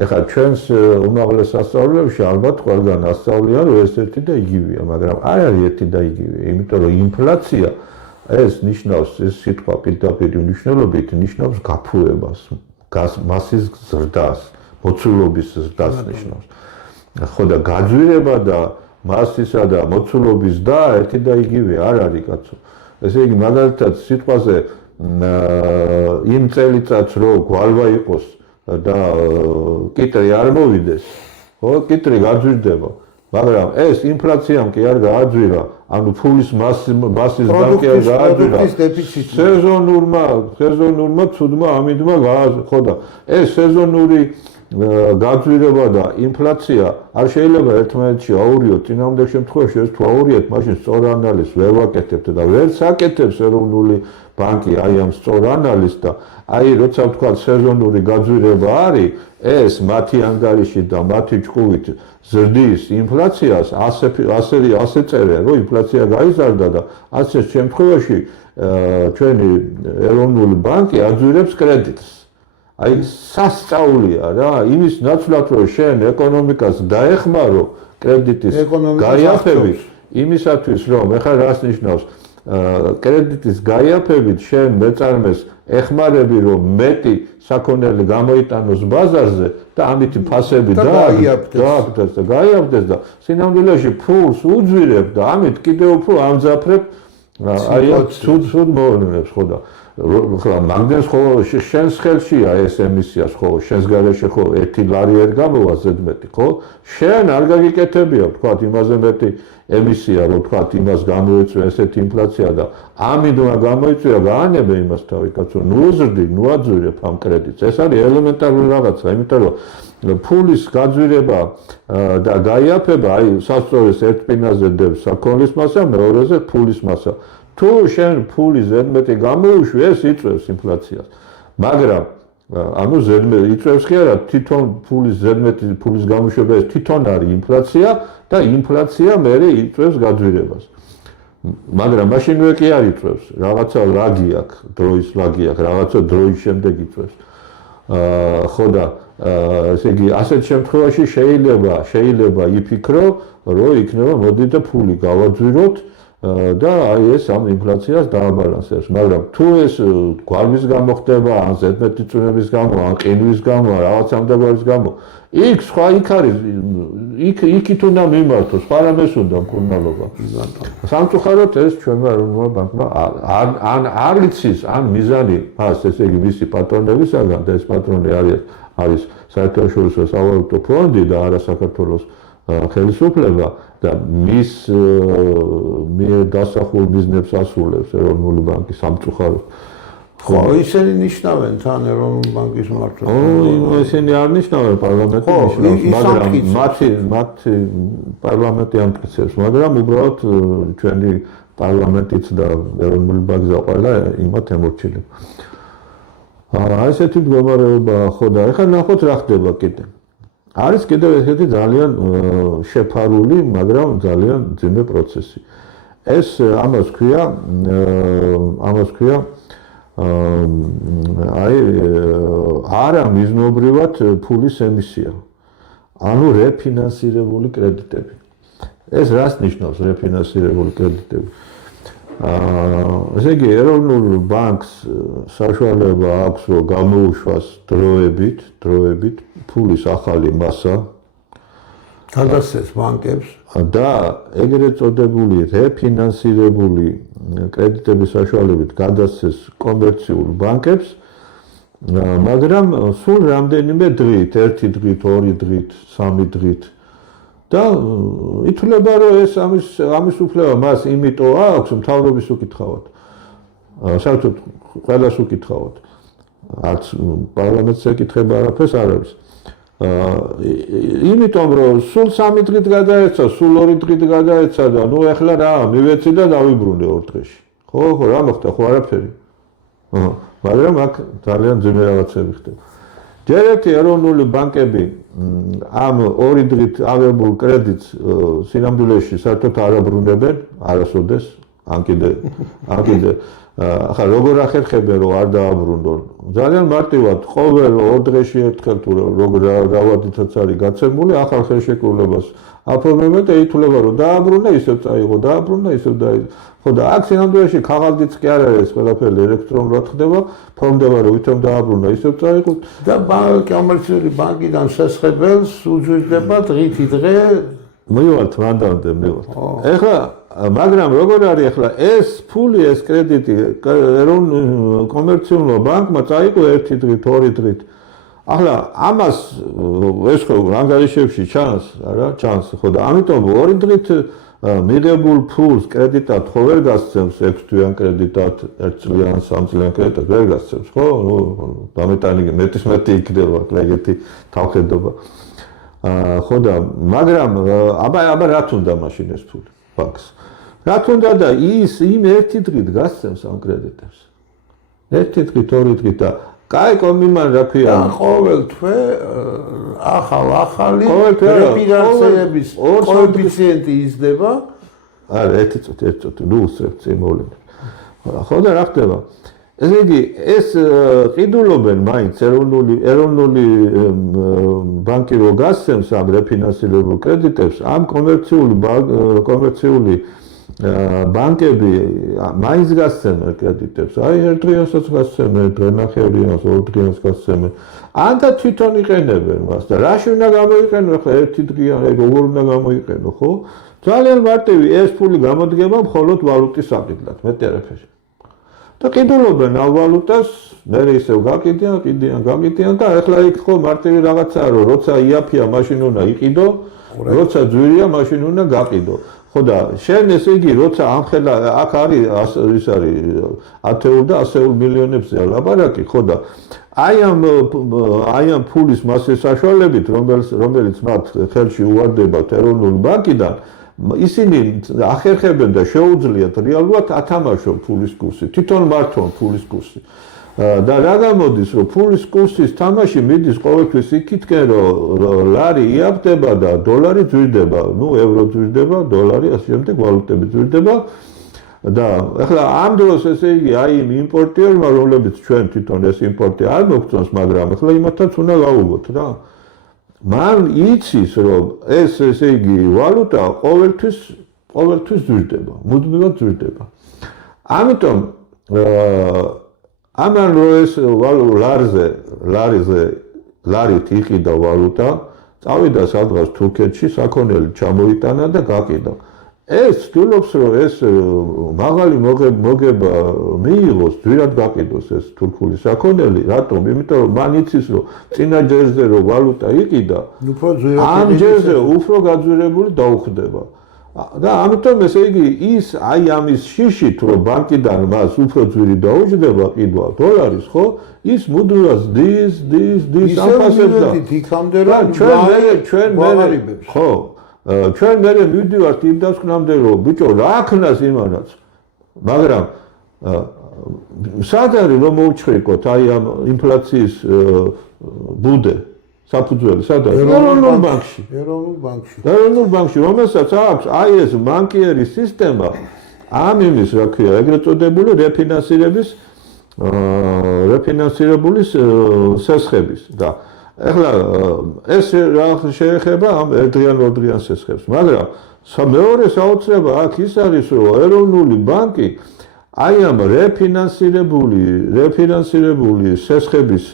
ეხლა ჩვენს უმაღლეს სასწავლებლებში ალბათ ყველგან ასწავლიან, რომ ეს ერთი და იგივეა, მაგრამ არ არის ერთი და იგივე, იმიტომ რომ ინფლაცია ეს ნიშნავს, ეს სიტყვა პირდაპირ მნიშვნელობით ნიშნავს გაფუებას, მასის ზრდას, მოცულობის ზრდას ნიშნავს. ხო და გაძვირება და მასისა და მოცულობის და ერთი და იგივე არ არის კაცო. ესე იგი მაგალითად სიტყვაზე იმ წელიწადს რო გვალვა იყოს და კიტრი არ მოვიდეს, ხო, კიტრი გაძვირდება. მაგრამ ეს ინფლაციამ კი არ გააძვირა, ანუ ფულის მასის დანკი არ გააძვირა. სეზონურმა ცუდმა ამინდმა ხო და ეს სეზონური გაძვირება და ინფლაცია არ შეიძლება ერთმანეთში აურიოთ. წინააღმდეგ შემთხვევაში ეს თუ აურიეთ, მაშინ სწორ ანალიზს ვერ ვაკეთებთ და ვერც აკეთებს ეროვნული ბანკი აი ამ სწორ ანალიზს და აი როცა ვთქვა სეზონური გაძვირება არის, ეს მათი ანგარიში და მათი ჭკუით ზრდის ინფლაციას ასე წერენ, რომ ინფლაცია გაიზარდა და ასე შემთხვევაში ჩვენი ეროვნული ბანკი აძვირებს კრედიტს. აი სასწაულია რა, იმის ნაცვლად რომ შენ ეკონომიკას დაეხმარო კრედიტის გაიაფებით, იმისათვის რომ ეხლა რას ნიშნავს კრედიტის გაიაფებით შენ მეწარმეს ეხმარები რომ მეტი საქონელი გამოიტანოს ბაზარზე და ამით ფასები გაიაფდეს და გაიაფდეს და სინამდვილეში ფულს უძვირებ და ამით კიდევ უფრო ამძაფრებ აი ცუდ მოვლენებს ხო და ხო მაგდენს ხო შენს ხელშია ეს ემისიას ხო შენს გარეშე ხო 1 ლარი არ გამოვა ზედმეტი ხო შენ არ გაგიკეთებია თქვა იმაზე მეტი ემისია რომ თქვა იმას გამოიწვია ესეთი ინფლაცია და ამიტომ გამოიწვია გაანებე იმას თავი კაცო ნუ უზრდი ნუ აძვირებ ამ კრედიტს ეს არის ელემენტარული რაღაცა იმიტომ რომ ფულის გაძვირება და გაიაფება აი სასწორეს ერთ პინაზე დევს საქონლის მასა მეორეზე ფულის მასა თუ შენ ფული ზედმეტი გამოუშვი ეს იწვევს ინფლაციას მაგრამ ანუ ზედმეტი იწვევს კი არა თვითონ ფულის ზედმეტი ფულის გამოშვება ეს თვითონ არის ინფლაცია და ინფლაცია მერე იწვევს გაძვირებას მაგრამ მაშინვე კი არ იწვევს რაღაცა ლაგი აქვს დროის ლაგი აქვს რაღაცა დროის შემდეგ იწვევს ხო და ესე იგი ასეთ შემთხვევაში შეიძლება იფიქრო რომ იქნება მოდი და ფული გავაძვიროთ და აი ეს ამ ინფლაციას დააბალანსებს მაგრამ თუ ეს გვარმის გამო ხდება ან ზედმეტი წვიმების გამო ან ყინვის გამო რაღაც ამდაბარის გამო იქ სხვა იქ არის იქით უნდა მიმართოს სხვა რამეს უნდა მკურნალობა სამწუხაროდ ეს ჩვენმა ეროვნულმა ბანკმა ან არ იცის ან მიზანი მას ესე იგი მისი პატრონებისაგან და ეს პატრონი არის საერთაშორისო სავალუტო ფონდი და არა საქართველოს ხელისუფლება და მის მიერ დასახულ ბიზნესს ასრულებს ეროვნული ბანკი სამწუხაროდ ხო ისინი ნიშნავენ თან ეროვნული ბანკის მმართველს ისინი არ ნიშნავენ პარლამენტი ნიშნავს მაგრამ მათი პარლამენტი ამტკიცებს მაგრამ უბრალოდ ჩვენი პარლამენტიც და ეროვნული ბანკი და ყველა იმათ ემორჩილება ესეთი მდგომარეობა ხო და ეხლა ნახოთ რა ხდება კიდე არის კიდევ ესეთი ძალიან შეფარული, მაგრამ ძალიან ძიმე პროცესი. ეს ამას ქვია აი არა მიზნობრივად ფულის ემისია. ანუ რეფინანსირებული კრედიტები. ეს რას ნიშნავს რეფინანსირებული კრედიტები? ესე იგი ეროვნულ ბანკს საშუალება აქვს რომ გამოუშვას დროებით ფულის ახალი მასა გადასცეს ბანკებს და ეგრეთ წოდებული რეფინანსირებული კრედიტების საშუალებით გადასცეს კომერციულ ბანკებს მაგრამ სულ რამდენიმე დღით 1 დღით 2 დღით 3 დღით და ითვლება რომ ეს ამის უფლება მას იმიტომ აქვს მთავრობის უკითხავად. საერთოდ ყველას უკითხავად. არც პარლამენტს ეკითხება არაფერს არ არის. იმიტომ რომ სულ 3 დღით გადაეცა, სულ 2 დღით გადაეცა და ნუ ეხლა რა მივეცი და დავიბრუნე 2 დღეში. ხო, რა მოხდა, ხო არაფერი. მაგრამ აქ ძალიან ძიმე რაღაცები ხდება. ჯერ ერთი ეროვნული ბანკები ამ 2 დღით აღებულ კრედიტს სინამდვილეში საერთოდ არ აბრუნებენ არასოდეს ან კიდე ახლა როგორ ახერხებენ რომ არ დააბრუნონ ძალიან მარტივად ყოველ 2 დღეში ერთხელ თუ როგორ გავადითაც არის გაცემული ახალ ხელშეკრულებას აფორმებენ და ითვლება რომ დააბრუნა ისევ წაიღო დააბრუნა ისევ ხო და აქ სინამდვილეში ქაღალდიც კი არ არის ყველაფერი ელექტრონულად ხდება ფორმდება რომ ვითომ დააბრუნა ისევ წაიღო და კომერციული ბანკიდან შესხებელს უძვირდება დღითი დღე მივართ მანდამდე მივართ ეხლა მაგრამ როგორ არის ახლა ეს ფული ეს კრედიტი ეროვნულ კომერციულმა ბანკმა წაიღო 1 დღით 2 დღით ახლა ამას ეს ხო ანგარიშებში ჩანს არა ჩანს ხო და ამიტომ 2 დღით მიღებულ ფულს კრედიტად ხო ვერ გასცემს 6 თვიან კრედიტად 1 წლიან 3 წლიან კრედიტად ვერ გასცემს ხო დამეტანი მეტისმეტი იქნება ეგეთი თავხედობა ხო და მაგრამ აბა რა თუნდა მაშინ ეს ფული ბანკს რა თუნდა და ის იმ 1 დღით გასცემს ამ კრედიტებს 1 დღით 2 დღით და კაი კომიმან რა ქვია ყოველ თვე ახალი რეფინანსირების კოეფიციენტი იზრდება არა 1 წუთი ნუ უსწრებ წიმოვლენებს ხო და რა ხდება ესე იგი ეს ყიდულობენ მაინც ეროვნული ბანკი რო გასცემს ამ რეფინანსირებულ კრედიტებს ამ კომერციული ბანკები მაინც გასცემენ კრედიტებს აი ერთ დღესაც გასცემენ დღენახევრიანს 2 დღესაც გასცემენ ან და თვითონ იყენებენ მას და რაში უნდა გამოიყენო ხო 1 დღიან როგორ უნდა გამოიყენო ხო ძალიან მარტივი ეს ფული გამოდგება მხოლოდ ვალუტის საყიდლად მეტი არაფერი და ყიდულობენ ამ ვალუტას, მე ისევ გაკიდიან და ახლა იქ ხო მარტივი რაღაცაა, რომ როცა იაფია, მაშინ უნდა იყიდო, როცა ძვირია, მაშინ უნდა გაყიდო. ხო და შენ ესე იგი, როცა ამხელა აქ არის ის არის ათეულ და ასეულ მილიონებზე ლაპარაკი, ხო და აი ამ ფულის მასის საშუალებით, რომელიც მათ ხელში უვარდებათ ეროვნული ბანკიდან, ისინი ახერხებენ და შეუძლიათ რეალურად ათამაშონ ფულის კურსი, თვითონ მართონ ფულის კურსი. და რა გამოდის, რომ ფულის კურსის თამაში მიდის ყოველთვის იქითკენ, რომ ლარი იაფდება და დოლარი ძვირდება, ევრო ძვირდება, დოლარი, ასე შემდეგ ვალუტები ძვირდება. და ახლა ამ დროს ესე იგი აი იმ იმპორტიერმა, რომლებიც ჩვენ თვითონ ეს იმპორტი არ მოგწონს, მაგრამ ახლა იმათაც უნდა გავუგოთ რა. მან იცის, რომ ეს ესე იგი ვალუტა ყოველთვის ძვირდება, მუდმივად ძვირდება. ამიტომ ამან რო ეს ლარით იყიდა ვალუტა, წავიდა სადღაც თურქეთში, საქონელი ჩამოიტანა და გაყიდა. ეს ცდილობს, რომ ეს მაღალი მოგება მიიღოს, ძვირად გაყიდოს ეს თურქული საქონელი, რატომ? იმიტომ რომ მან იცის, რომ წინა ჯერზე რო ვალუტა იყიდა, ამ ჯერზე უფრო გაძვირებული დაუხდება. და ამიტომ ესე იგი ის აი ამის შიშით, რომ ბანკიდან მას უფრო ძვირი დაუჯდება ყიდვა დოლარის, ხო? ის მუდმივად ზრდის ამ ფასებს და იქამდე რომ ჩვენ მე მივდივართ იმ დასკვნამდე, რომ ბიჭო რა აქნას იმანაც. მაგრამ სად არის რომ მოვჩხრიკოთ აი ამ ინფლაციის ბუდე საფუძველი სად არის? ეროვნულ ბანკში, რომელსაც აქვს აი ეს ბანკიერის სისტემა, ამ იმის რა ქვია, ეგრეთ წოდებული რეფინანსირებული სესხების და ახლა ეს რა შეეხება ამ ერთდღიან სესხებს, მაგრამ მეორე საოცრება აქ ის არის, რომ ეროვნული ბანკი აი ამ რეფინანსირებული სესხების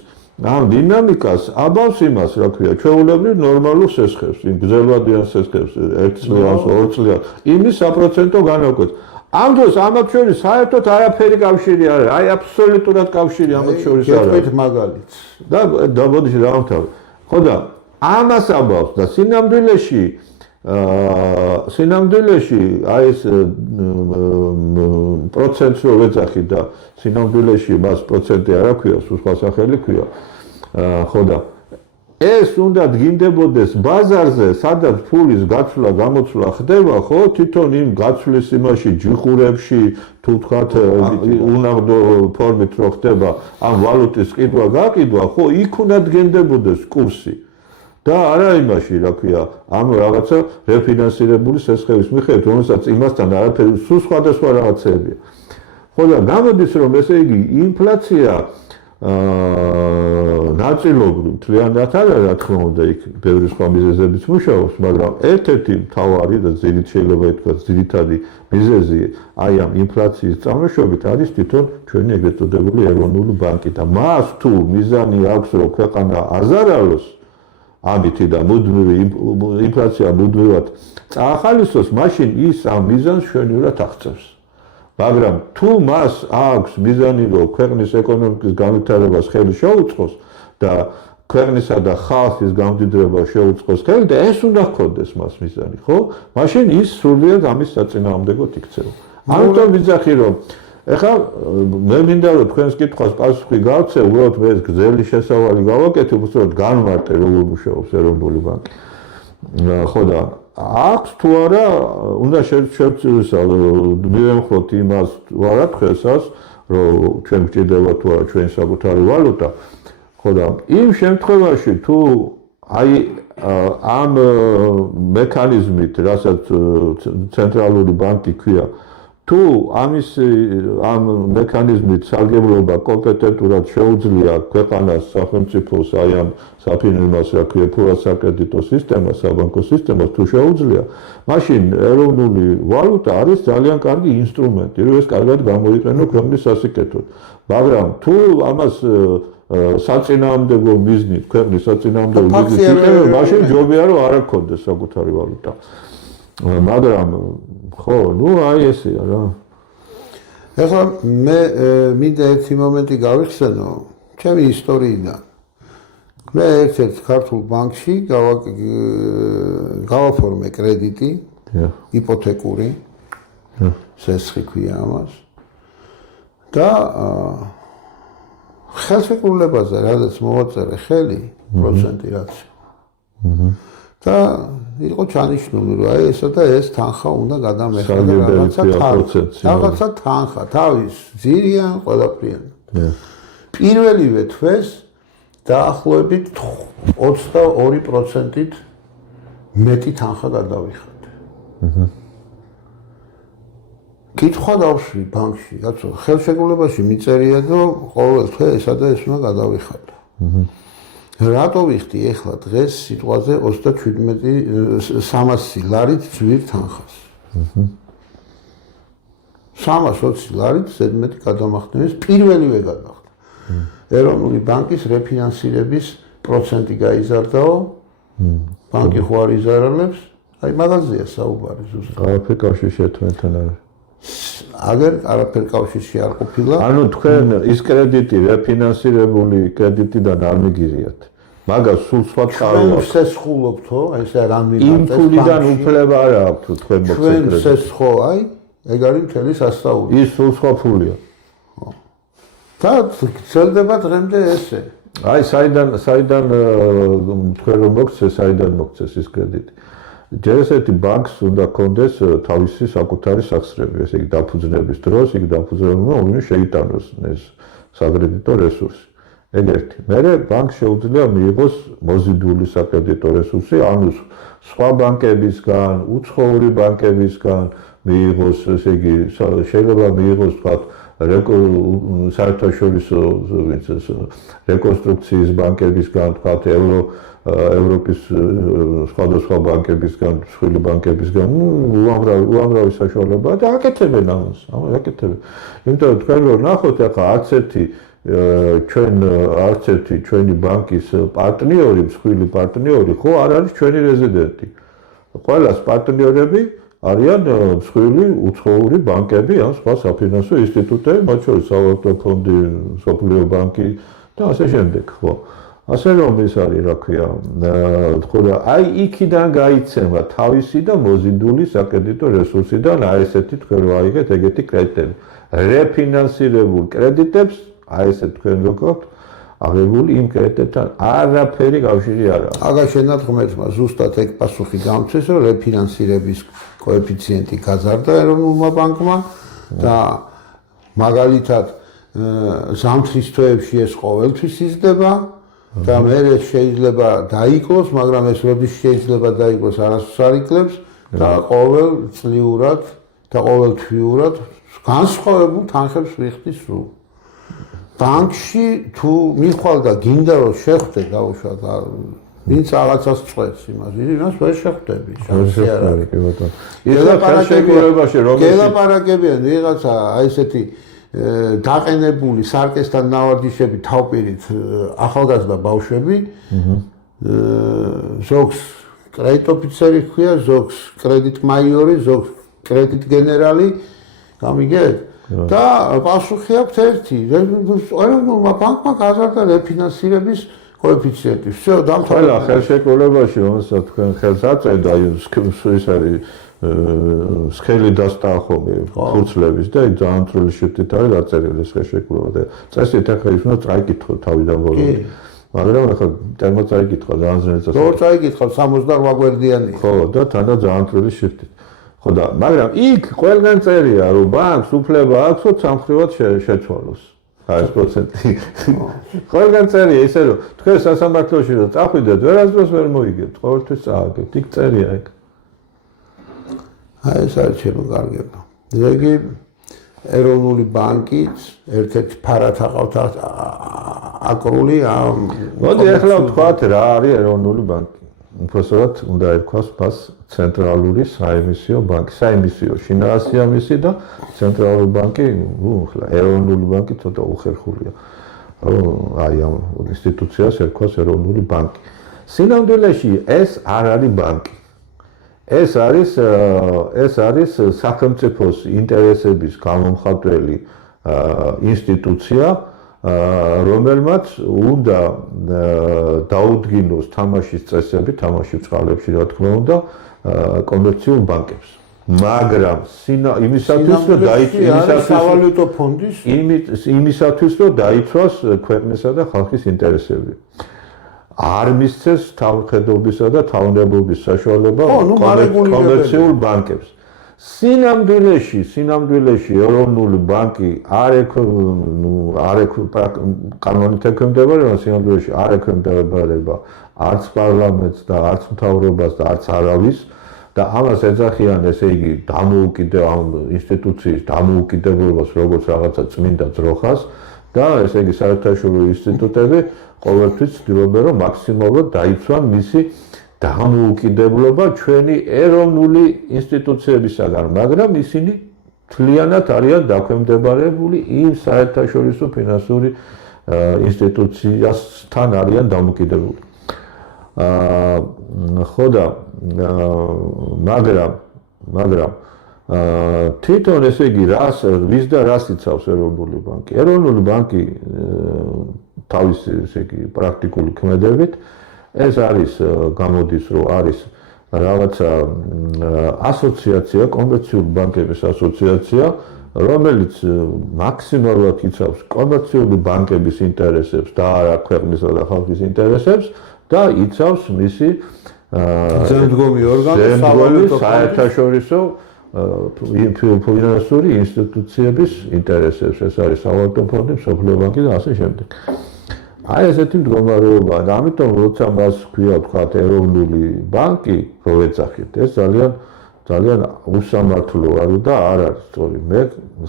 ამ დინამიკას აბავს იმას, რა ქვია, ჩვეულებრივ ნორმალურ სესხებს, იმ გრძელვადიან სესხებს, 1 წლიანს, 2 წლიანს, იმის საპროცენტო განაკვეთს. ამ დროს ამათ შორის საერთოდ არაფერი კავშირი არ არის, აი აბსოლუტურად კავშირი ამათ შორის არ არის. გეტყვით მაგალითს. და ბოდიში დავამთავრე. ხო და ამას აბავს და სინამდვილეში აი ეს პროცენტს რო ვეძახი და სინამდვილეში მას პროცენტი არ აქვს, სხვა სახელი ქვია. ხო და ეს უნდა დგინდებოდეს ბაზარზე, სადაც ფულის გაცვლა, გამოცვლა ხდება, ხო, თვითონ იმ გაცვლის იმაში ჯიხურებში, თუ თქვათ უნაღდო ფორმით რო ხდება ამ ვალუტის ყიდვა-გაყიდვა, ხო, იქ უნდა დგინდებოდეს კურსი. და არა იმაში, რა ქვია, ამ რაღაცა რეფინანსირებული სესხების მიხედვით, რომელსაც იმასთან არაფერი, სულ სხვადასხვა რაღაცებია. ხო და გამოდის, რომ ესე იგი ინფლაცია ნაწილობრივ მთლიანად არ არის, რა თქმა უნდა, იქ ბევრი სხვა მიზეზებიც მუშაობს, მაგრამ ერთ-ერთი მთავარი და შეიძლება ითქვას ძირითადი მიზეზი აი ამ ინფლაციის წარმოშობით არის თვითონ ჩვენი ეგრეთ წოდებული ეროვნული ბანკი და მას თუ მიზანი აქვს, რომ ქვეყანა აზარალოს ამითი და ინფლაცია მუდმივად წაახალისოს, მაშინ ის ამ მიზანს შვენივრად აღწევს. მაგრამ თუ მას აქვს მიზანი, რომ ქვეყნის ეკონომიკის განვითარებას ხელი შეუწყოს და ქვეყნისა და ხალხის გამდიდრებას შეუწყოს ხელი და ეს უნდა ჰქონდეს მას მიზანი, ხო? მაშინ ის სრულიად ამის საწინააღმდეგოდ იქცევა. ამიტომ ვიძახი, რომ ეხლა მე მინდა რომ თქვენს კითხვას პასუხი გავცე, უბრალოდ მე ეს გრძელი შესავალი გავაკეთე, უბრალოდ განმარტე როგორ მუშაობს ეროვნული ბანკი. ხო და აქვს თუ არა, უნდა მივემხროთ იმას თუ არა თქვენსაც, რომ ჩვენ გვჭირდება თუ არა ჩვენი საკუთარი ვალუტა. ხო და იმ შემთხვევაში თუ აი ამ მექანიზმით, რასაც ცენტრალური ბანკი ქვია, თუ ამ მექანიზმით სარგებლობა კომპეტენტურად შეუძლია ქვეყანას, სახელმწიფოს, აი ამ საფინანსო, რა ქვია, ფულასაკრედიტო სისტემას, საბანკო სისტემას თუ შეუძლია, მაშინ ეროვნული ვალუტა არის ძალიან კარგი ინსტრუმენტი, რომ ეს კარგად გამოიყენო ქვეყნის სასიკეთოდ. მაგრამ თუ ამას საწინააღმდეგო მიზნით, ქვეყნის საწინააღმდეგო მიზნით იყენებენ, მაშინ ჯობია რომ არ აქონდეს საკუთარი ვალუტა. მაგრამ ხო, აი ესეა რა. ეხლა მე მინდა ერთი მომენტი გავიხსენო ჩემი ისტორიიდან. მე ერთ-ერთ ქართულ ბანკში გავაფორმე კრედიტი, იპოთეკური, სესხი ქვია ამას. და ხელშეკრულებაზე რადგან მოვაწერე ხელი პროცენტი რაც. და იყო ჩანიშნული რომ აი ესა და ეს თანხა უნდა გადამეხადე რაღაცა თანხა თავის ძირიან ყველაფრიან. პირველივე თვეს დაახლოებით 22%-ით მეტი თანხა გადავიხადე. კითხვა დავშვი ბანკში, კაცო, ხელშეკრულებაში მიწერია რომ ყოველ თვე ესა და ეს უნდა გადავიხადო. რატო ვიხდი ეხლა დღეს სიტყვაზე 300 ლარით ძვირ თანხას. 320 ლარით ზედმეტი გადამახდების პირველივე გადახდა. ეროვნული ბანკის რეფინანსირების პროცენტი გაიზარდაო. ბანკი ხო არ იზარალებს, აი მაგაზია საუბარი ზუსტად. არაფერ კავშირში ერთმანეთთან არის. აგერ არაფერ კავშირში არ ყოფილა. ანუ თქვენ ის კრედიტი რეფინანსირებული კრედიტიდან არ მიგიღიათ. მაგას სულ სხვა წყარო აქვს. ჩვენ სესხულობთო, აი ეს რან მივაწეს. იმ ფულიდან უფლება არ აქვს თქვენ მოგცეთ. ჩვენ სესხო, აი, ეგ არის მთელი სასწაული. ის სულ სხვა ფულია. და გრძელდება დღემდე ესე. აი საიდან თქვენ რომ მოგცეს, საიდან მოგცეს ის კრედიტი. ჯერ ესეთი ბანკს უნდა კონდეს თავისი საკუთარი სახსრები, ესე იგი დაფუძნების დროს, იქ დაფუძნებულმა უნდა შეიტანოს ეს საკრედიტო რესურსი. ეგ ერთი. მერე ბანკს შეუძლია მიიღოს მოზიდული საკრედიტო რესურსი, ანუ სხვა ბანკებისგან, უცხოური ბანკებისგან მიიღოს, ესე იგი შეიძლება მიიღოს თქვა საერთაშორისო რეკონსტრუქციის ბანკებისგან, თქვა ევროპის სხვადასხვა ბანკებისგან, მსხვილი ბანკებისგან, უამრავი საშუალებაა და აკეთებენ ამას, აკეთებენ. იმიტომ რომ თქვენ რო ნახოთ ახლა არც ერთი ჩვენი ბანკის პარტნიორი, მსხვილი პარტნიორი ხო არ არის ჩვენი რეზიდენტი. ყველა პარტნიორები არიან მსხვილი უცხოური ბანკები ან სხვა საფინანსო ინსტიტუტები, მათ შორის სავალუტო ფონდი, მსოფლიო ბანკი და ასე შემდეგ, ხო. ასე რომ ეს არის, რა ქვია, ხო და აი იქიდან გაიცემა თავისი და მოზიდული საკრედიტო რესურსიდან აი ესეთი თქვენ რო აიღეთ ეგეთი კრედიტები. რეფინანსირებულ კრედიტებს აი ესე თქვენ რო გაქვთ აღებული იმ კრედიტებთან არაფერი კავშირი არ აქვს. აგა შენადგმებმა ზუსტად ეგ პასუხი გამწეს, რომ რეფინანსირების კოეფიციენტი გაზარდა ეროვნულმა ბანკმა და მაგალითად ზამთრის თვეებში ეს ყოველთვის იზრდება და მე შეიძლება დაიკლოს, მაგრამ ეს როდის შეიძლება დაიკლოს არასდროს არ იკლებს და ყოველწლიურად და ყოველთვიურად განსხვავებულ თანხებს ვიხდი სულ. ბანკში თუ მიხვალ და გინდა რომ შეხვდე დაუშვათ ვინც რაღაცას წვეთს იმას ვერ შეხვდები შანსი არ არის კი ბატონო. ისა ხელშეკრულებაში რომ გელაპარაკებიან ვიღაცა აი ესეთი დაყენებული სარკესთან ნავარდიშები თავპირით ახალგაზრდა ბავშვები ზოგს კრედიტ ოფიცერი ხია, ზოგს კრედიტ მაიორი, ზოგს კრედიტ გენერალი გამიგეთ და პასუხი აქვს ერთი. ეროვნულმა ბანკმა გაზარდა რეფინანსირების კოეფიციენტი. всё, დამთავრდა. ხელშეკრულებაში, რომელსაც თქვენ ხელს აწევთ, აი ის არის სქელი დასტახობი ფურცლების და იქ ძალიან წვრილი შრიფტით არის დაწერილი ეს ხელშეკრულება და წესით ახლა ის უნდა წაიკითხო თავიდან ბოლომდე. მაგრამ ახლა თემა წაიკითხა ძალიან ძნელად. რო წაიკითხა 68 გვერდიანი. ხო, და თანა ძალიან წვრილი შრიფტით. ხო და მაგრამ იქ ყველგან წერია რომ ბანკს უფლება აქვს სამხრივად შეცვალოს აი ეს პროცენტი. ყველგან წერია ისე რომ თქვენ სასამართლოში რომ წახვიდეთ ვერასდროს ვერ მოიგებთ, ყოველთვის წააგებთ, იქ წერია ეგ. აი ეს არის ჩემო კარგება. ზეგი ეროვნული ბანკიც ერთ-ერთი ფარად აყავთ აკრული ამ მოდი ახლა ვთქვათ რა არის ეროვნული ბანკი. უბრალოდ უნდა ერქვას მას ცენტრალური საემისიო ბანკი. საემისიო შინაარსია მისი და ცენტრალური ბანკი, ახლა ეროვნული ბანკი ცოტა უხერხულია. აი ამ ინსტიტუციას ერქვას ეროვნული ბანკი. სინამდვილეში ეს არ არის ბანკი. ეს არის სახელმწიფოს ინტერესების გამომხატველი ინსტიტუცია, რომელმაც უნდა დაუდგინოს თამაშის წესები, თამაშის წყალებში, რა თქმა უნდა, კომერციულ ბანკებს. მაგრამ იმისათვის, რომ სავალუტო ფონდის იმისათვის, რომ დაიცვას ქვეყნისა და ხალხის ინტერესები. არ მისცეს თავმხედობისა და თავმდებობის საშუალება კომერციულ ბანკებს. სინამდვილეში ეროვნული ბანკი არ კანონით ექვემდებარება, სინამდვილეში არ ექვემდებარება არც პარლამენტს და არც მთავრობას და არც არავის და ამას ეძახიან, ესე იგი, ამ ინსტიტუციის დამოუკიდებლობას, როგორც რაღაცა წმინდა ძროხას და ესე იგი საერთაშორისო ინსტიტუტები ყოველთვის ცდილობენ, რომ მაქსიმალურად დაიცვან მისი დამოუკიდებლობა ჩვენი ეროვნული ინსტიტუციებისაგან, მაგრამ ისინი თლიანად არიან დაქვემდებარებული იმ საერთაშორისო ფინანსური ინსტიტუციასთან არიან დამოუკიდებლები. ხო და მაგრამ თვითონ ესე იგი ვის და რას იცავს ეროვნული ბანკი? ეროვნული ბანკი თავისი ესე იგი პრაქტიკული ქმედებით ეს არის გამოდის, რომ არის რაღაცა ასოციაცია, კომერციული ბანკების ასოციაცია, რომელიც მაქსიმალურად იცავს კომერციული ბანკების ინტერესებს და არა ქვეყნისა და ხალხის ინტერესებს და იცავს მისი ძემდგომი ორგანო საერთაშორისო ფინანსური ინსტიტუციების ინტერესებს. ეს არის სავალუტო ფონდი, მსოფლიო ბანკი და ასე შემდეგ. აი ესეთი მდგომარეობა და ამიტომ როცა მას ქვია ვთქვათ ეროვნული ბანკი, რო ეძახით, ეს ძალიან უსამართლო არის და არ არის სწორი. მე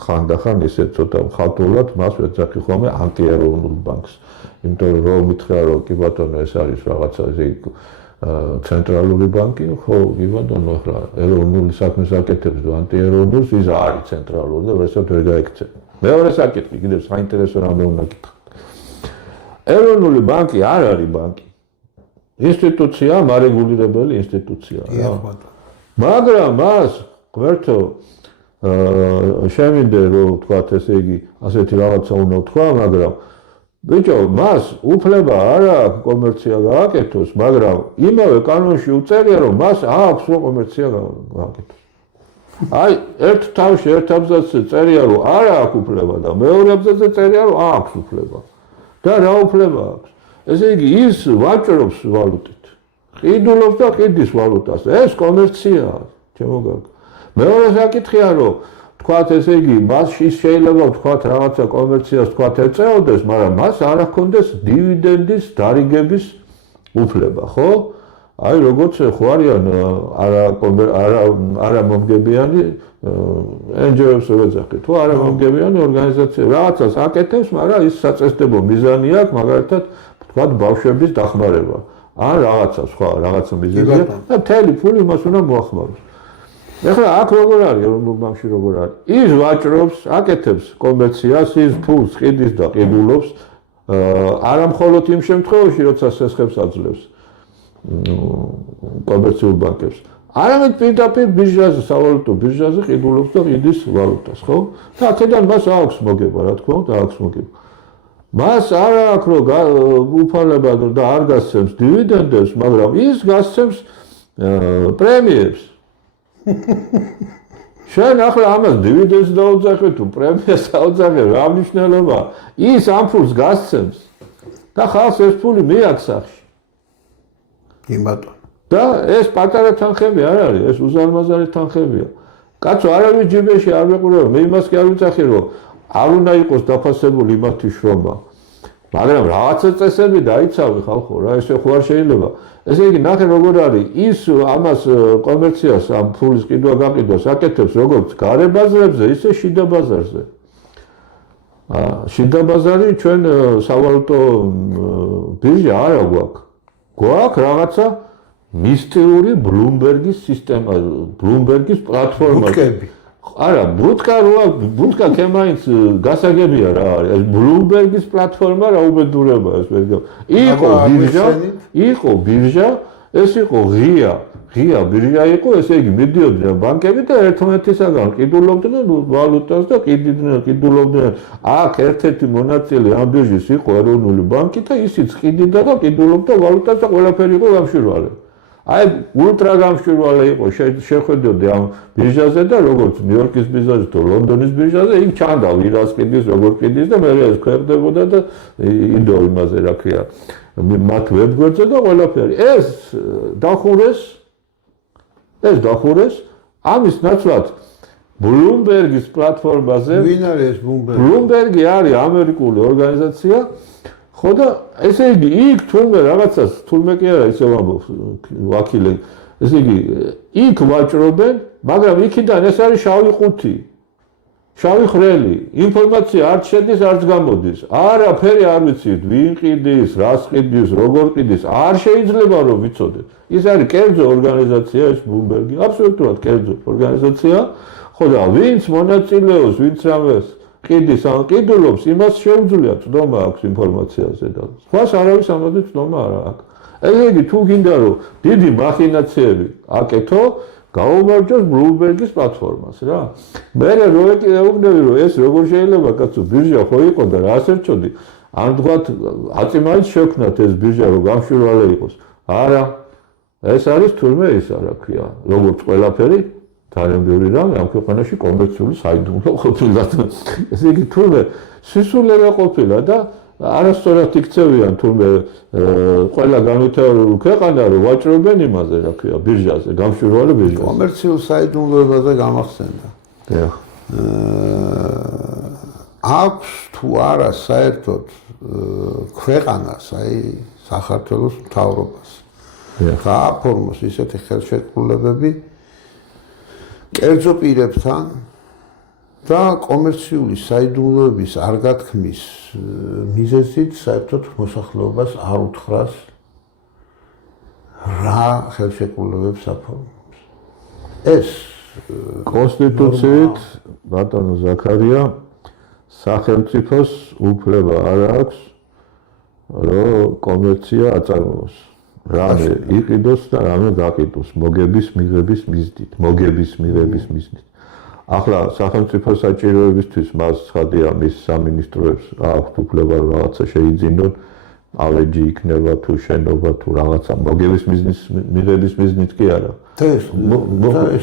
ხანდახან ისე ცოტა მხატვრულად მას ვეძახი ხოლმე ანტიეროვნულ ბანკს. იმიტომ რომ მითხრა რომ კი ბატონო ეს არის რაღაცა ესე ცენტრალური ბანკი, ხო, კი ბატონო, ახლა ეროვნული საქმეს აკეთებს და ანტიეროვნულს ის არის ცენტრალური და ვერცად ვერ გაიქცე. მეორე საკითხი, კიდევ საინტერესო რამე უნდა გითხრათ. ეროვნული ბანკი არ არის ბანკი. ინსტიტუცია, მარეგულირებელი ინსტიტუცია. მაგრამ მას ღმერთო შემინდა რომ ვთქვათ ესე იგი ასეთი რაღაცა უნდა ვთქვა, მაგრამ ბიჭო, მას უფლება არ აქვს კომერცია გააკეთოს, მაგრამ იმავე კანონში უწერია, რომ მას აქვს კომერცია გააკეთოს. აი, ერთ თავში ერთ აბზაცზე წერია, რომ არ აქვს უფლება და მეორე აბზაცზე წერია, რომ აქვს უფლება. და რა უფლება აქვს? ესე იგი, ის ვაჭრობს ვალუტით. ყიდულობს და ყიდის ვალუტას. ეს კომერციაა, ჩემო გაგა. მეორე საკითხია, რომ თქვათ ესე იგი, მასში შეიძლება ვთქვათ რაღაცა კომერციას ვთქვათ ეწეოდეს, მაგრამ მას არ ჰქონდეს დივიდენდის დარიგების უფლება, ხო? აი, როგორც ხო არიან არა მომგებიანი NGO-ებს ვეძახით, თუ არა მომგებიანი ორგანიზაცია რაღაცას აკეთებს, მაგრამ ის საწესდებო მიზანი აქვს, მაგალითად, ვთქვათ, ბავშვების დახმარება. ან რაღაცა სხვა, რაღაცა მიზეზია და მთელი ფული მას უნდა მოახმაროს. ეხლა აქ როგორ არის ეროვნულ ბანკში როგორ არის? ის ვაჭრობს, აკეთებს კომერციას, ის ფულს ყიდის და ყიდულობს, არა მხოლოდ იმ შემთხვევაში, როცა სესხებს აძლევს კომერციულ ბანკებს. არამედ პირდაპირ ბირჟაზე, სავალუტო ბირჟაზე ყიდულობს და ყიდის ვალუტას, ხო? და აქედან მას აქვს მოგება, რა თქმა უნდა, აქვს მოგება. მას არ აქვს რომ უფალება და არ გასცემს დივიდენდებს, მაგრამ ის გასცემს პრემიებს. შენ ახლა ამას დივიდენდს დაუძახე თუ პრემიას დაუძახე, რა მნიშვნელობა? ის ამ ფულს გასცემს და ხალხს ეს ფული მიაქვს სახში. კი ბატონო. და ეს პატარა თანხები არ არის, ეს უზარმაზარი თანხებია. კაცო, არავის ჯიბეში არ მეყურება, მე იმას კი არ ვიცახი, რომ არ უნდა იყოს დაფასებული იმათი შრომა. მაგრამ რაღაცა წესები დაიცავი ხალხო, რა ესე ხო არ შეიძლება. ესე იგი, ნახე როგორ არის, ის ამას კომერციას, ამ ფულის ყიდვა გაყიდვას აკეთებს როგორც გარე ბაზრებზე, ისე შიდა ბაზარზე. შიდა ბაზარი ჩვენ სავალუტო ბირჟა არა გვაქვს. გვაქვს რაღაცა მისტიური ბლუმბერგის სისტემა, ბლუმბერგის პლატფორმა. არა, ბუტკა კემაინც გასაგებია რა არის. ეს ბლუმბერგის პლატფორმა რა ubedureba ეს ვერ იყო ბირჟა, ეს იყო ღია ღია ბირჟა იყო, ესე იგი მიდიოდნენ ბანკები და ერთმანეთისაგან ყიდულობდნენ ვალუტას და ყიდულობდნენ. აქ ერთ-ერთი მონაწილე ამ ბირჟის იყო ეროვნული ბანკი და ისიც ყიდიდა და ყიდულობდა ვალუტას და ყველაფერი იყო გამშვირვალე. აი ულტრა გამშვირვალე იყო შეხვედროდი ამ ბირჟაზე და როგორც ნიუ-იორკის ბირჟაზე თუ ლონდონის ბირჟაზე იქ ჩანდა ვირას ყიდის, როგორ ყიდის და მე ეს ქვეყნდებოდა და ინდო იმაზე რა ქვია მათ ვებგვერდზე და ყველაფერი. ეს დახურეს ამის ნაცვლად ბლუმბერგის პლატფორმაზე. ვინ არის ეს ბლუმბერგი? ბლუმბერგი არის ამერიკული ორგანიზაცია. ხო და ესე იგი იქ თურმე რაღაცას თურმე კი არა ისე ვამბობ ვაკილე. ესე იგი იქ ვაჭრობენ, მაგრამ იქიდან ეს არის შავი ყუთი. შავი ხრელი, ინფორმაცია არ შედის, არც გამოდის. არაფერი არ ვიცით, ვინ ყიდის, რას ყიდის, როგორ ყიდის, არ შეიძლება რომ ვიცოდეთ. ის არის კერძო ორგანიზაცია ეს ბლუმბერგი, აბსოლუტურად კერძო ორგანიზაცია. ხო და ვინც მონაწილეობს, ვინც რამეს ყიდის ან ყიდულობს, იმას შეუძლია წვდომა აქვს ინფორმაციაზე და სხვას არავის ამაზე წვდომა არ აქვს. ესე იგი თუ გინდა რომ დიდი მახინაციები აკეთო, გაუმარჯოს ბლუმბერგის პლატფორმას რა. მე რო ეკითხები რომ ეს როგორ შეიძლება კაცო ბირჟა ხო იყო და რა ასერჩოდი, ან თქვათ აწიმაიც შექმნათ ეს ბირჟა რომ გამშვირვალე იყოს. არა, ეს არის თურმე ის რა ქვია, როგორც ყველაფერი ძალიან ბევრი რამ ამ ქვეყანაში კომერციული საიდუმლო ყოფილა. ესე იგი თურმე სისულელე ყოფილა და არასწორად იქცევიან თურმე ყველა განვითარებული ქვეყანა რომ ვაჭრობენ იმაზე რა ქვია ბირჟაზე, გამშვირვალე ბირჟაზე. კომერციულ საიდუმლოებაზე გამახსენდა. დიახ. აქვს თუ არა საერთოდ ქვეყანას, აი საქართველოს მთავრობას. გააფორმოს ისეთი ხელშეკრულებები კერძო პირებთან და კომერციული საიდუმლოების არ გათქმის მიზეზით საერთოდ მოსახლეობას არ უთხრას რა ხელშეკრულებებს აფორმებს. ეს კონსტიტუციით ბატონო ზაქარია სახელმწიფოს უფლება არ აქვს რომ კომერცია აწარმოოს. რამე იყიდოს და რამე გაყიდოს მოგების მიღების მიზნით. ახლა სახელმწიფო საჭიროებისთვის მას ცხადია მის სამინისტროებს აქვს უფლება რაღაცა შეიძინონ, ავეჯი იქნება თუ შენობა თუ რაღაცა მოგების მიღების მიზნით კი არა. ეს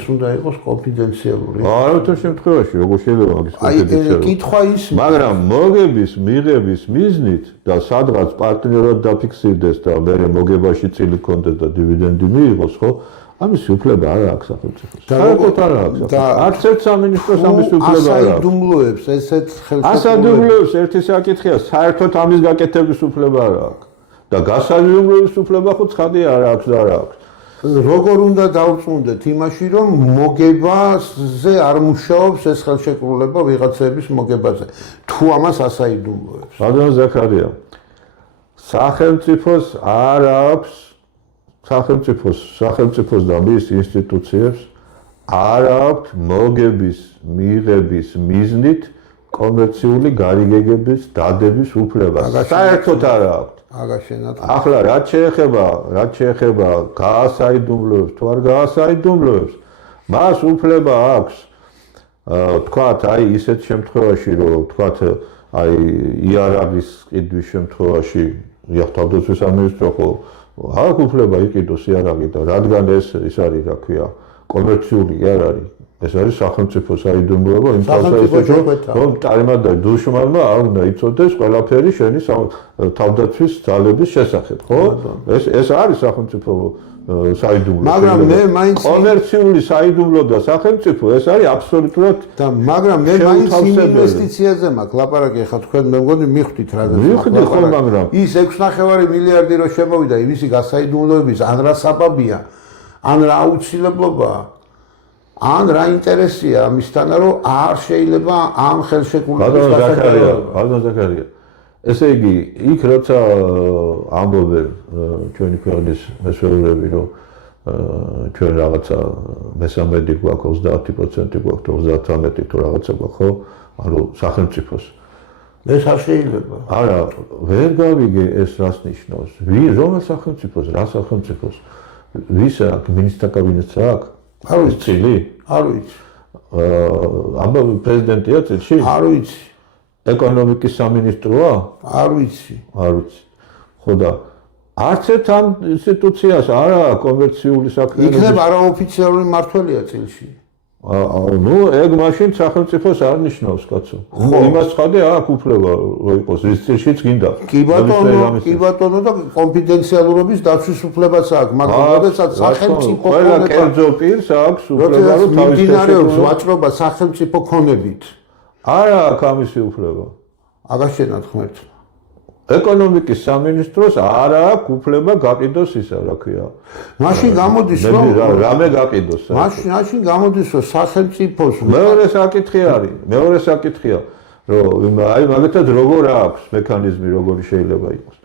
უნდა იყოს კონფიდენციალური. არავითარ შემთხვევაში როგორ შეიძლება მაგის კონფიდენციალური. კითხვა ის, მაგრამ მოგების მიღების მიზნით და სადღაც პარტნიორად დაფიქსირდეს და მე მოგებაში წილი კონდეს და დივიდენდი მიიღოს, ხო? ამის უფლება არ აქვს სახელმწიფოს. საერთოდ არ აქვს. არც ერთ სამინისტროს ამის უფლება არ აქვს. ასაიდუმლოებს ესეთ ხელშეკრულებებს. ასაიდუმლოებს ერთი საკითხია, საერთოდ ამის გაკეთების უფლება არ აქვს. და გასაიდუმლოების უფლება ხო ცხადია არ აქვს და არ აქვს. როგორ უნდა დავწუნდეთ იმაში, რომ მოგებაზე არ მუშაობს ეს ხელშეკრულება ვიღაცების მოგებაზე, თუ ამას ასაიდუმლოებს. ბატონო ზაქარია, სახელმწიფოს არ აქვს სახელმწიფოს და მის ინსტიტუციებს არ აქვს მოგების მიღების მიზნით კომერციული გარიგებების დადების უფლება. საერთოდ არ აქვს. ახლა რაც შეეხება გაასაიდუმლოებს თუ არ გაასაიდუმლოებს, მას უფლება აქვს თქვათ აი ისეთ შემთხვევაში რომ თქვათ აი იარაღის ყიდვის შემთხვევაში თავდაცვის სამინისტრო ხო აქვს უფლება იყიდოს იარაღი და რადგან ეს არის რა ქვია კომერციული არ არის ეს არის სახელმწიფო საიდუმლოება იმ თავსაეცეთო რომ ტარიმადა დუშმანმა არ უნდა იცოდეს ყველაფერი შენი თავდაცვის ძალების შესახებ ხო ეს არის სახელმწიფო საიდუმლო მაგრამ მე მაინც კომერციული საიდუმლო და სახელმწიფო ეს არის აბსოლუტურად და მაგრამ მე მაინც ინვესტიციაზე მაქვს ლაპარაკი ხა თქვენ მე მგონი მიხვდით რადგან მიხვდი ხო მაგრამ ის 6.5 მილიარდი რო შემოვიდა იმისი გასაიდუმლოების ან რა საბაბია ან რა აუცილებლობაა ან რა ინტერესია ამისთანა რომ არ შეიძლება ამ ხელშეკრულების ბატონო ზაქარია ესე იგი იქ როცა ამბობენ ჩვენი ქვეყნის მესვეურები რომ ჩვენ რაღაცა მესამედი გვაქვს 30% გვაქვს 33 თუ რაღაცა გვაქვს ხო ანუ სახელმწიფოს ეს არ შეიძლება არა ვერ გავიგე ეს რას ნიშნავს რომელ სახელმწიფოს რა სახელმწიფოს ვის აქვს მინისტრთა კაბინეტს აქვს? არ ვიცი. წილი? არ ვიცი. აბა პრეზიდენტია წილში? არ ვიცი. ეკონომიკის სამინისტროა? არ ვიცი. არ ვიცი. ხო და არც ერთ ამ ინსტიტუციას არა კომერციული საქმიანობის იქნება არაოფიციალური მმართველია წილში. ნუ ეგ მაშინ სახელმწიფოს არ ნიშნავს კაცო. იმას ხადე აქვს უფლება რო იყოს ის წილშიც გინდა. კი ბატონო და კონფიდენციალურობის დაცვის უფლებაც აქვს, მაგრამ როდესაც სახელმწიფო ყველა კერძო პირს აქვს უფლება რომ თავის მიმდინარეობს ვაჭრობა სახელმწიფო ქონებით. არა აქვს ამისი უფლება. აგაშენათ ღმერთმა. ეკონომიკის სამინისტროს არ აქვს უფლება გაყიდოს ისა, რა ქვია. მაშინ გამოდის რომ რამე გაყიდოს. მაშინ გამოდის რომ სახელმწიფოს მეორე საკითხია, რომ აი მაგათად როგორ აქვს მექანიზმი, როგორი შეიძლება იყოს.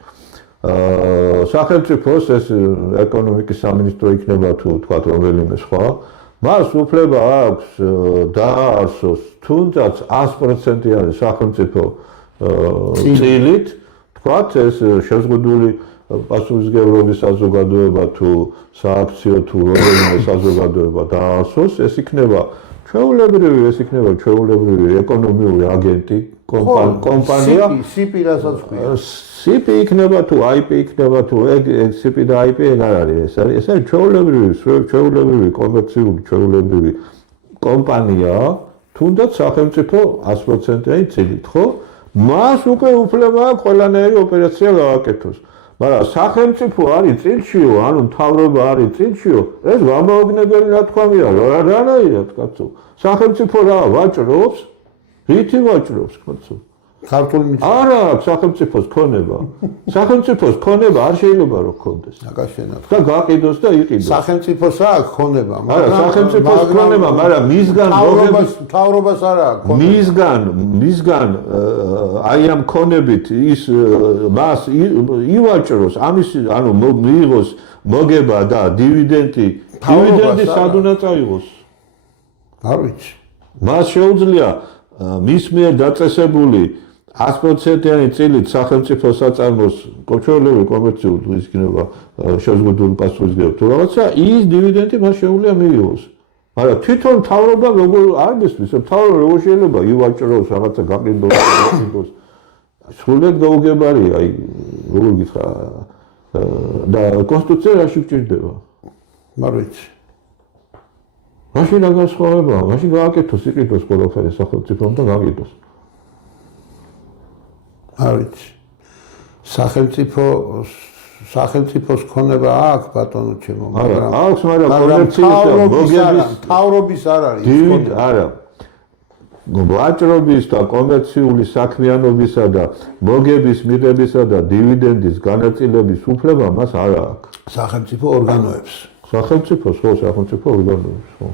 სახელმწიფოს ეს ეკონომიკის სამინისტრო იქნება თუ თქვა რომელიმე სხვა, მას უფლება აქვს დაარსოს თუნდაც 100%-იანი სახელმწიფო წილით ვთქვათ, ეს შეზღუდული პასუხისმგებლობის საზოგადოება თუ სააქციო თუ რომელიმე საზოგადოება დაარსოს, ეს იქნება ჩვეულებრივი ეკონომიური აგენტი, კომპანია. სიპი რასაც ქვია. სიპი იქნება თუ IP იქნება თუ ეგ სიპი და IP ეგ არ არის. ეს არის ჩვეულებრივი კომერციული ჩვეულებრივი კომპანია, თუნდაც სახელმწიფო 100%-იანი წილით, ხო? მას უკვე უფლება აქვს ყველანაირი ოპერაცია გააკეთოს. მაგრამ სახელმწიფო არის წილშიო, ანუ მთავრობა არის წილშიო, ეს გამაოგნებელი ნათქვამია, რანაირად კაცო. სახელმწიფო რა ვაჭრობს? რითი ვაჭრობს კაცო? ქართული მიწა. არა აქვს სახელმწიფოს ქონება. სახელმწიფოს ქონება არ შეიძლება რომ ქონდეს. აკაშენათ. და გაყიდოს და იყიდოს. სახელმწიფოს აქვს ქონება, მაგრამ სახელმწიფოს ქონება, მაგრამ მისგან მთავრობას არ აქვს ქონება. მისგან აი ამ ქონებით ის მას ივაჭროს, ამის ანუ მიიღოს მოგება და დივიდენდი სად უნდა წაიღოს? არ ვიცი. მას შეუძლია მის მიერ დაწესებული 100%-იანი წილით სახელმწიფო საწარმოს ჩვეულებრივი კომერციული ის იქნება შეზღუდული პასუხისმგებლობა თუ რაღაცა ის დივიდენდი მას შეუძლია მიიღოს. მაგრამ თვითონ მთავრობა როგორ არ მისმის, მთავრობა როგორ შეიძლება ივაჭროს რაღაცა გაყიდოს. სრულად გაუგებარია, აი როგორ გითხრა და კონსტიტუცია რაში გვჭირდება? არ ვიცი. მაშინ რა განსხვავებაა? მაშინ გააკეთოს, იყიდოს ყველაფერი სახელმწიფომ და გააკეთოს. არ ვიცი. სახელმწიფოს ქონება აქვს ბატონო ჩემო, მაგრამ აქვს, მაგრამ კომერციის და მოგების მთავრობის არ არის. არა. ვაჭრობის და კომერციული საქმიანობისა და მოგების მიღებისა და დივიდენდის განაწილების უფლება მას არ აქვს. სახელმწიფო ორგანოებს. სახელმწიფოს ორგანოებს, ხო.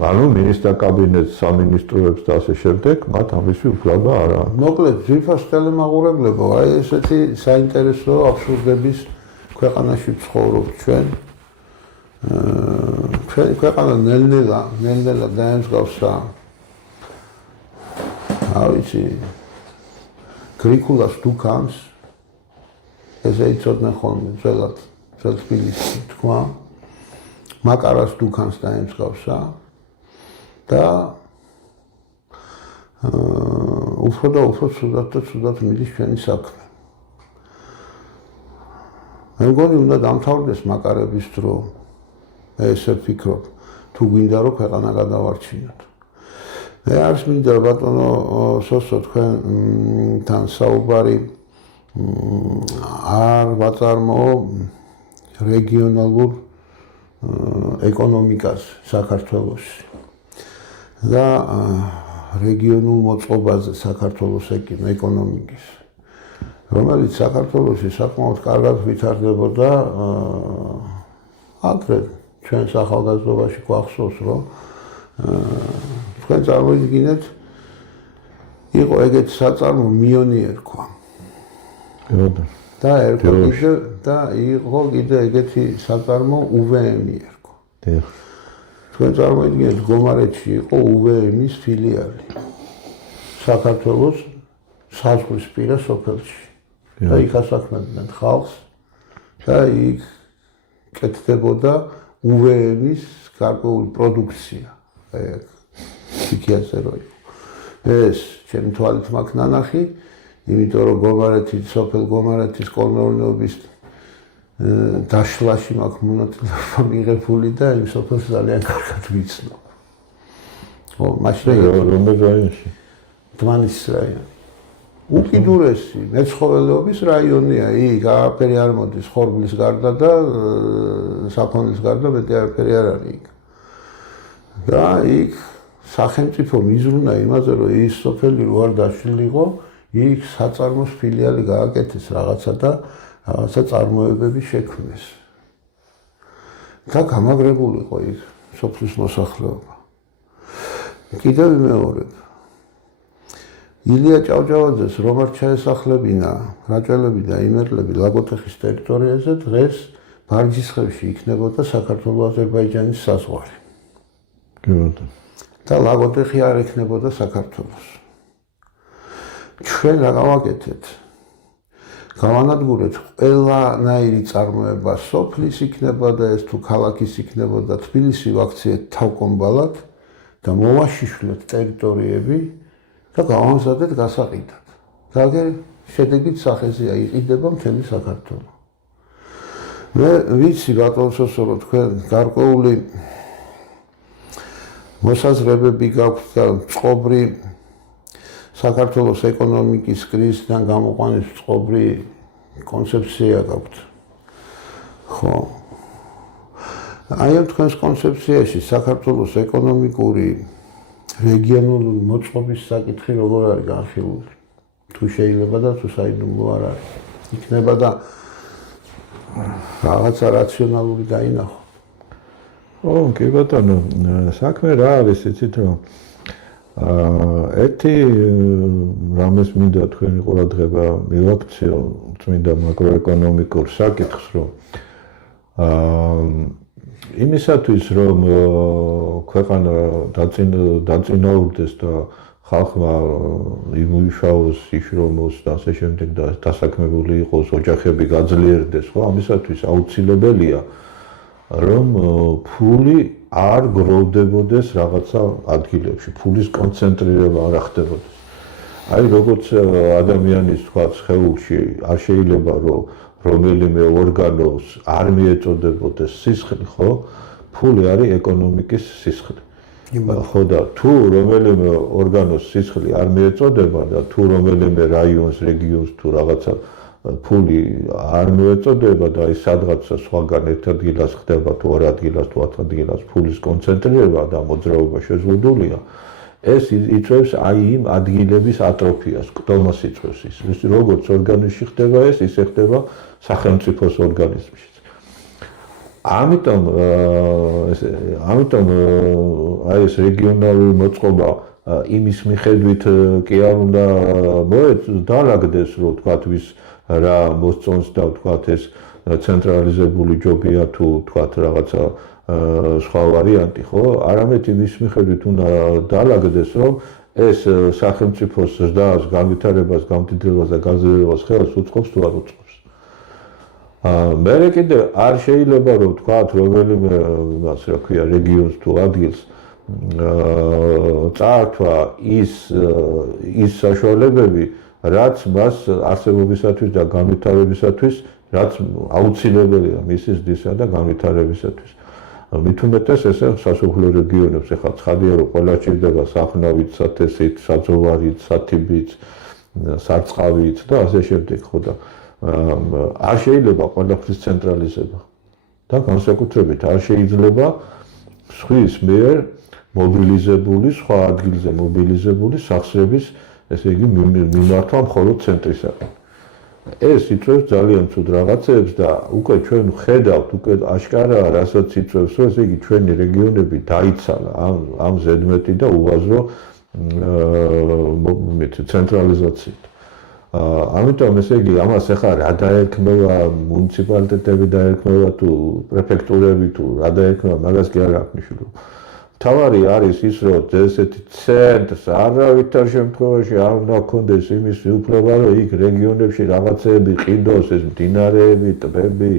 ანუ მინისტრთა კაბინეტს, სამინისტროებს და ასე შემდეგ, მათ ამისი უფლება არ აქვს. მოკლედ, ძვირფას ტელემაღურებლებო, აი ესეთი საინტერესო აბსურდების ქვეყანაში ვცხოვრობ ჩვენ. ჩვენი ქვეყანა ნელ-ნელა დაემსგავსა. არ ვიცი, გრიკულას დუქანს, ესე იცოდნენ ხოლმე ძველად თბილისში თქვა. მაკარას დუქანს დაემსგავსა და უფრო და უფრო ცუდად მიდის ჩვენი საქმე. მე მგონი უნდა დამთავრდეს მაკარების დრო. მე ესე ვფიქრობ, თუ გვინდა რომ ქვეყანა გადავარჩინოთ. მე არც მინდა ბატონო სოსო თქვენთან საუბარი არ ვაწარმოო რეგიონალურ ეკონომიკას საქართველოში და რეგიონულ მოწყობაზე საქართველოს ეკონომიკის, რომელიც საქართველოში საკმაოდ კარგად ვითარდებოდა აგრეთ ჩვენს ახალგაზრდობაში გვახსოვს, რომ თქვენ წარმოიდგინეთ, იყო ეგეთი საწარმო მიონი ერქვა. და იყო კიდე ეგეთი საწარმო UVM-ი ერქვა. თქვენ წარმოიდგინეთ, გომარეთში იყო UVM-ის ფილიალი საქართველოს საზღვრისპირა სოფელში და იქ ასაქმებდნენ ხალხს და იქ კეთდებოდა UVM-ის გარკვეული პროდუქცია. იქიაზე რო იყო. ეს ჩემი თვალით მაქვს ნანახი, იმიტომ რომ გომარეთის, სოფელ გომარეთის კოლმეურნეობის დაშლაში მაქვს მონაწილეობა მიღებული და იმ სოფელს ძალიან კარგად ვიცნობ. მაშინ რომელ რაიონში? დმანის რაიონი. უკიდურესი მეცხოველეობის რაიონია, იქ არაფერი არ მოდის, ხორბლის გარდა და საქონლის გარდა მეტი არაფერი არ არის იქ. და იქ სახელმწიფო მიზრუნა იმაზე, რომ ის სოფელი რო არ დაშლილიყო, იქ საწარმოს ფილიალი გააკეთეს რაღაცა და რაღაცა წარმოებები შექმნეს. და გამაგრებულიყო იქ სოფლის მოსახლეობა. კიდევ ვიმეორებ. ილია ჭავჭავაძეს რომ არ ჩაესახლებინა რაჭველები და იმერლები ლაგოდეხის ტერიტორიაზე, დღეს ბარჯისხევში იქნებოდა საქართველო-აზერბაიჯანის საზღვარი. და ლაგოდეხი არ ექნებოდა საქართველოს. ჩვენ რა გავაკეთეთ? გავანადგურეთ ყველანაირი წარმოება სოფლის იქნებოდა ეს თუ ქალაქის იქნებოდა, თბილისი ვაქციეთ თავკომბალად და მოვაშიშვლეთ ტერიტორიები და გავამზადეთ გასაყიდად. და აგერ შედეგით სახეზეა იყიდება მთელი საქართველო. მე ვიცი ბატონ სოსორო თქვენ გარკვეული მოსაზრებები გაქვთ და წყობრი საქართველოს ეკონომიკის კრიზისიდან გამოყვანის წყობრი კონცეფცია გაქვთ. ხო. აი ამ თქვენს კონცეფციაში საქართველოს ეკონომიკური რეგიონული მოწყობის საკითხი როგორ არის განხილული? თუ შეიძლება და თუ საიდუმლო არ არის. იქნება და რაღაცა რაციონალური დაინახო. კი ბატონო, საქმე რა არის, იცით რომ ერთი რამეს მინდა თქვენი ყურადღება მივაქციო წმინდა მაკროეკონომიკურ საკითხს, რომ იმისათვის რომ ქვეყანა დაწინაურდეს და ხალხმა იმუშაოს, იშრომოს და ასე შემდეგ და დასაქმებული იყოს, ოჯახები გაძლიერდეს, ხო, ამისათვის აუცილებელია რომ ფული არ გროვდებოდეს რაღაცა ადგილებში, ფულის კონცენტრირება არ ხდებოდეს. აი როგორც ადამიანის თქვა სხეულში არ შეიძლება რომ რომელიმე ორგანოს არ მიეწოდებოდეს სისხლი, ხო? ფული არის ეკონომიკის სისხლი. ხო და თუ რომელიმე ორგანოს სისხლი არ მიეწოდება და თუ რომელიმე რაიონს, რეგიონს თუ რაღაცა ფული არ მოეწოდება და ის სადღაცა სხვაგან ერთ ადგილას ხდება თუ ორ ადგილას თუ 10 ადგილას ფულის კონცენტრირება და მოძრაობა შეზღუდულია, ეს იწვევს აი იმ ადგილების ატროფიას, კტომას იწვევს ის. როგორც ორგანიზმში ხდება ეს, ისე ხდება სახელმწიფოს ორგანიზმში. ამიტომ აი ეს რეგიონალური მოწყობა იმის მიხედვით კი არ უნდა დაალაგდეს, რომ თქვათ ვის რა მოსწონს და თქვათ ეს ცენტრალიზებული ჯობია თუ თქვათ რაღაცა სხვა ვარიანტი, ხო? არამედ იმის მიხედვით უნდა დაალაგდეს, რომ ეს სახელმწიფოს ზრდას, განვითარებას, გამდიდრებას და გაზრდას ხელს უწყობს თუ არ უწყობს. მე კიდე არ შეიძლება რომ თქვათ რომელიმე იმას რა ქვია რეგიონს თუ ადგილს წაართვა ის საშუალებები, რაც მას არსებობისათვის და განვითარებისათვის, რაც აუცილებელია მისი ზრდისა და განვითარებისათვის. მით უმეტეს ესე სასოფლო რეგიონებს ეხლა ცხადია რომ ყველა ჭირდება სახნავით, სათესით, საძოვარით, სათიბით, სარწყავით და ასე შემდეგ, ხო და არ შეიძლება ყველაფრის ცენტრალიზება და განსაკუთრებით არ შეიძლება სხვის მიერ მობილიზებული, სხვა ადგილზე მობილიზებული სახსრების, ესე იგი მიმართვა მხოლოდ ცენტრისაკენ. ეს იწვევს ძალიან ცუდ რაღაცებს და უკვე ჩვენ ხედავთ, უკვე აშკარაა, რასაც იწვევს, ესე იგი ჩვენი რეგიონები დაიცალა ამ ზედმეტი და უაზრო ცენტრალიზაციით. ამიტომ ესე იგი ამას ახლა რა დაერქმევა მუნიციპალიტეტები დაერქმევა თუ პრეფექტურები თუ რა დაერქმევა, მაგას კი არ აქვს მნიშვნელობა. თავარი არის ის, რომ ესეთი ცენტრს არავითარ შემთხვევაში არ უნდა გქონდეს იმის უფლება, რომ იქ რეგიონებში რაღაცეები ყიდოს, ეს მდინარეები, ტბები,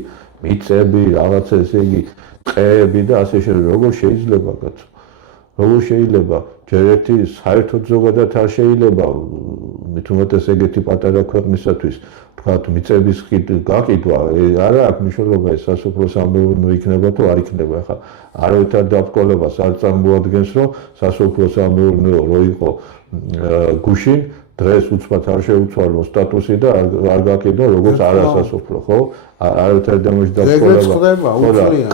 მიწები, რაღაცა ესე იგი ტყეები და ასე შემდეგ. როგორ შეიძლება კაცო? როგორ შეიძლება? ჯერ ერთი საერთოდ ზოგადად არ შეიძლება მით უმეტეს ეგეთი პატარა ქვეყნისათვის თქვათ მიწების გაყიდვა არა აქვს მნიშვნელობა ეს სასოფლო სამეურნეო იქნება თუ არ იქნება. ახლა არავითარ დაბრკოლებას არ წარმოადგენს რომ სასოფლო სამეურნეო რო იყო გუშინ დღეს უცბად არ შეუცვალო სტატუსი და არ გაკიდო როგორც არასასოფლო, ხო? არავითარ დამოჯდაბკოლება.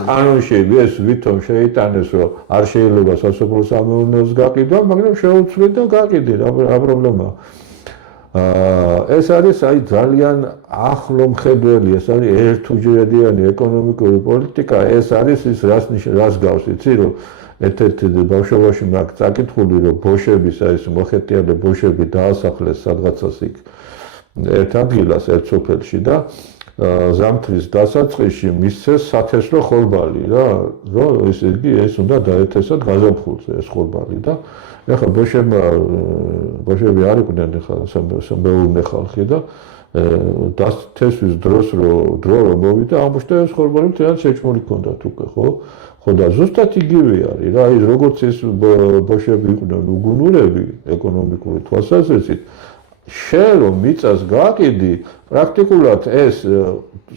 კანონში ეს ვითომ შეიტანეს რომ არ შეიძლება სასოფლო სამეურნეოს გაკიდვა, მაგრამ შეუცვლით და გაკიდე, რა პრობლემაა? ეს არის აი ძალიან ახლო მხედველი, ეს არის ერთუჯერადიანი ეკონომიკური პოლიტიკა, ეს არის ის რას გავს, იცი რომ ერთ-ერთი ბავშვობაში მაქვს წაკითხული რომ ბოშების აი ეს მოხეტიალე ბოშები დაასახლეს სადღაცას იქ ერთ ადგილას ერთ სოფელში და ზამთრის დასაწყისში მისცეს სათესლო ხორბალი რა რომ ესე იგი ეს უნდა დაეთესათ გაზაფხულზე ეს ხორბალი და ეხლა ბოშები არ იყვნენ ეხლა სამეურნე ხალხი და დასთესვის დრო რომ მოვიდა ამბოშდა ეს ხორბალი ძალიან შეჭმული ჰქონდათ უკვე ხო ხო და ზუსტად იგივე არის რა ის როგორც ეს ბოშები იყვნენ უგუნურები ეკონომიკური თვალსაზრისით შენ რომ მიწას გააკიდი პრაქტიკულად ეს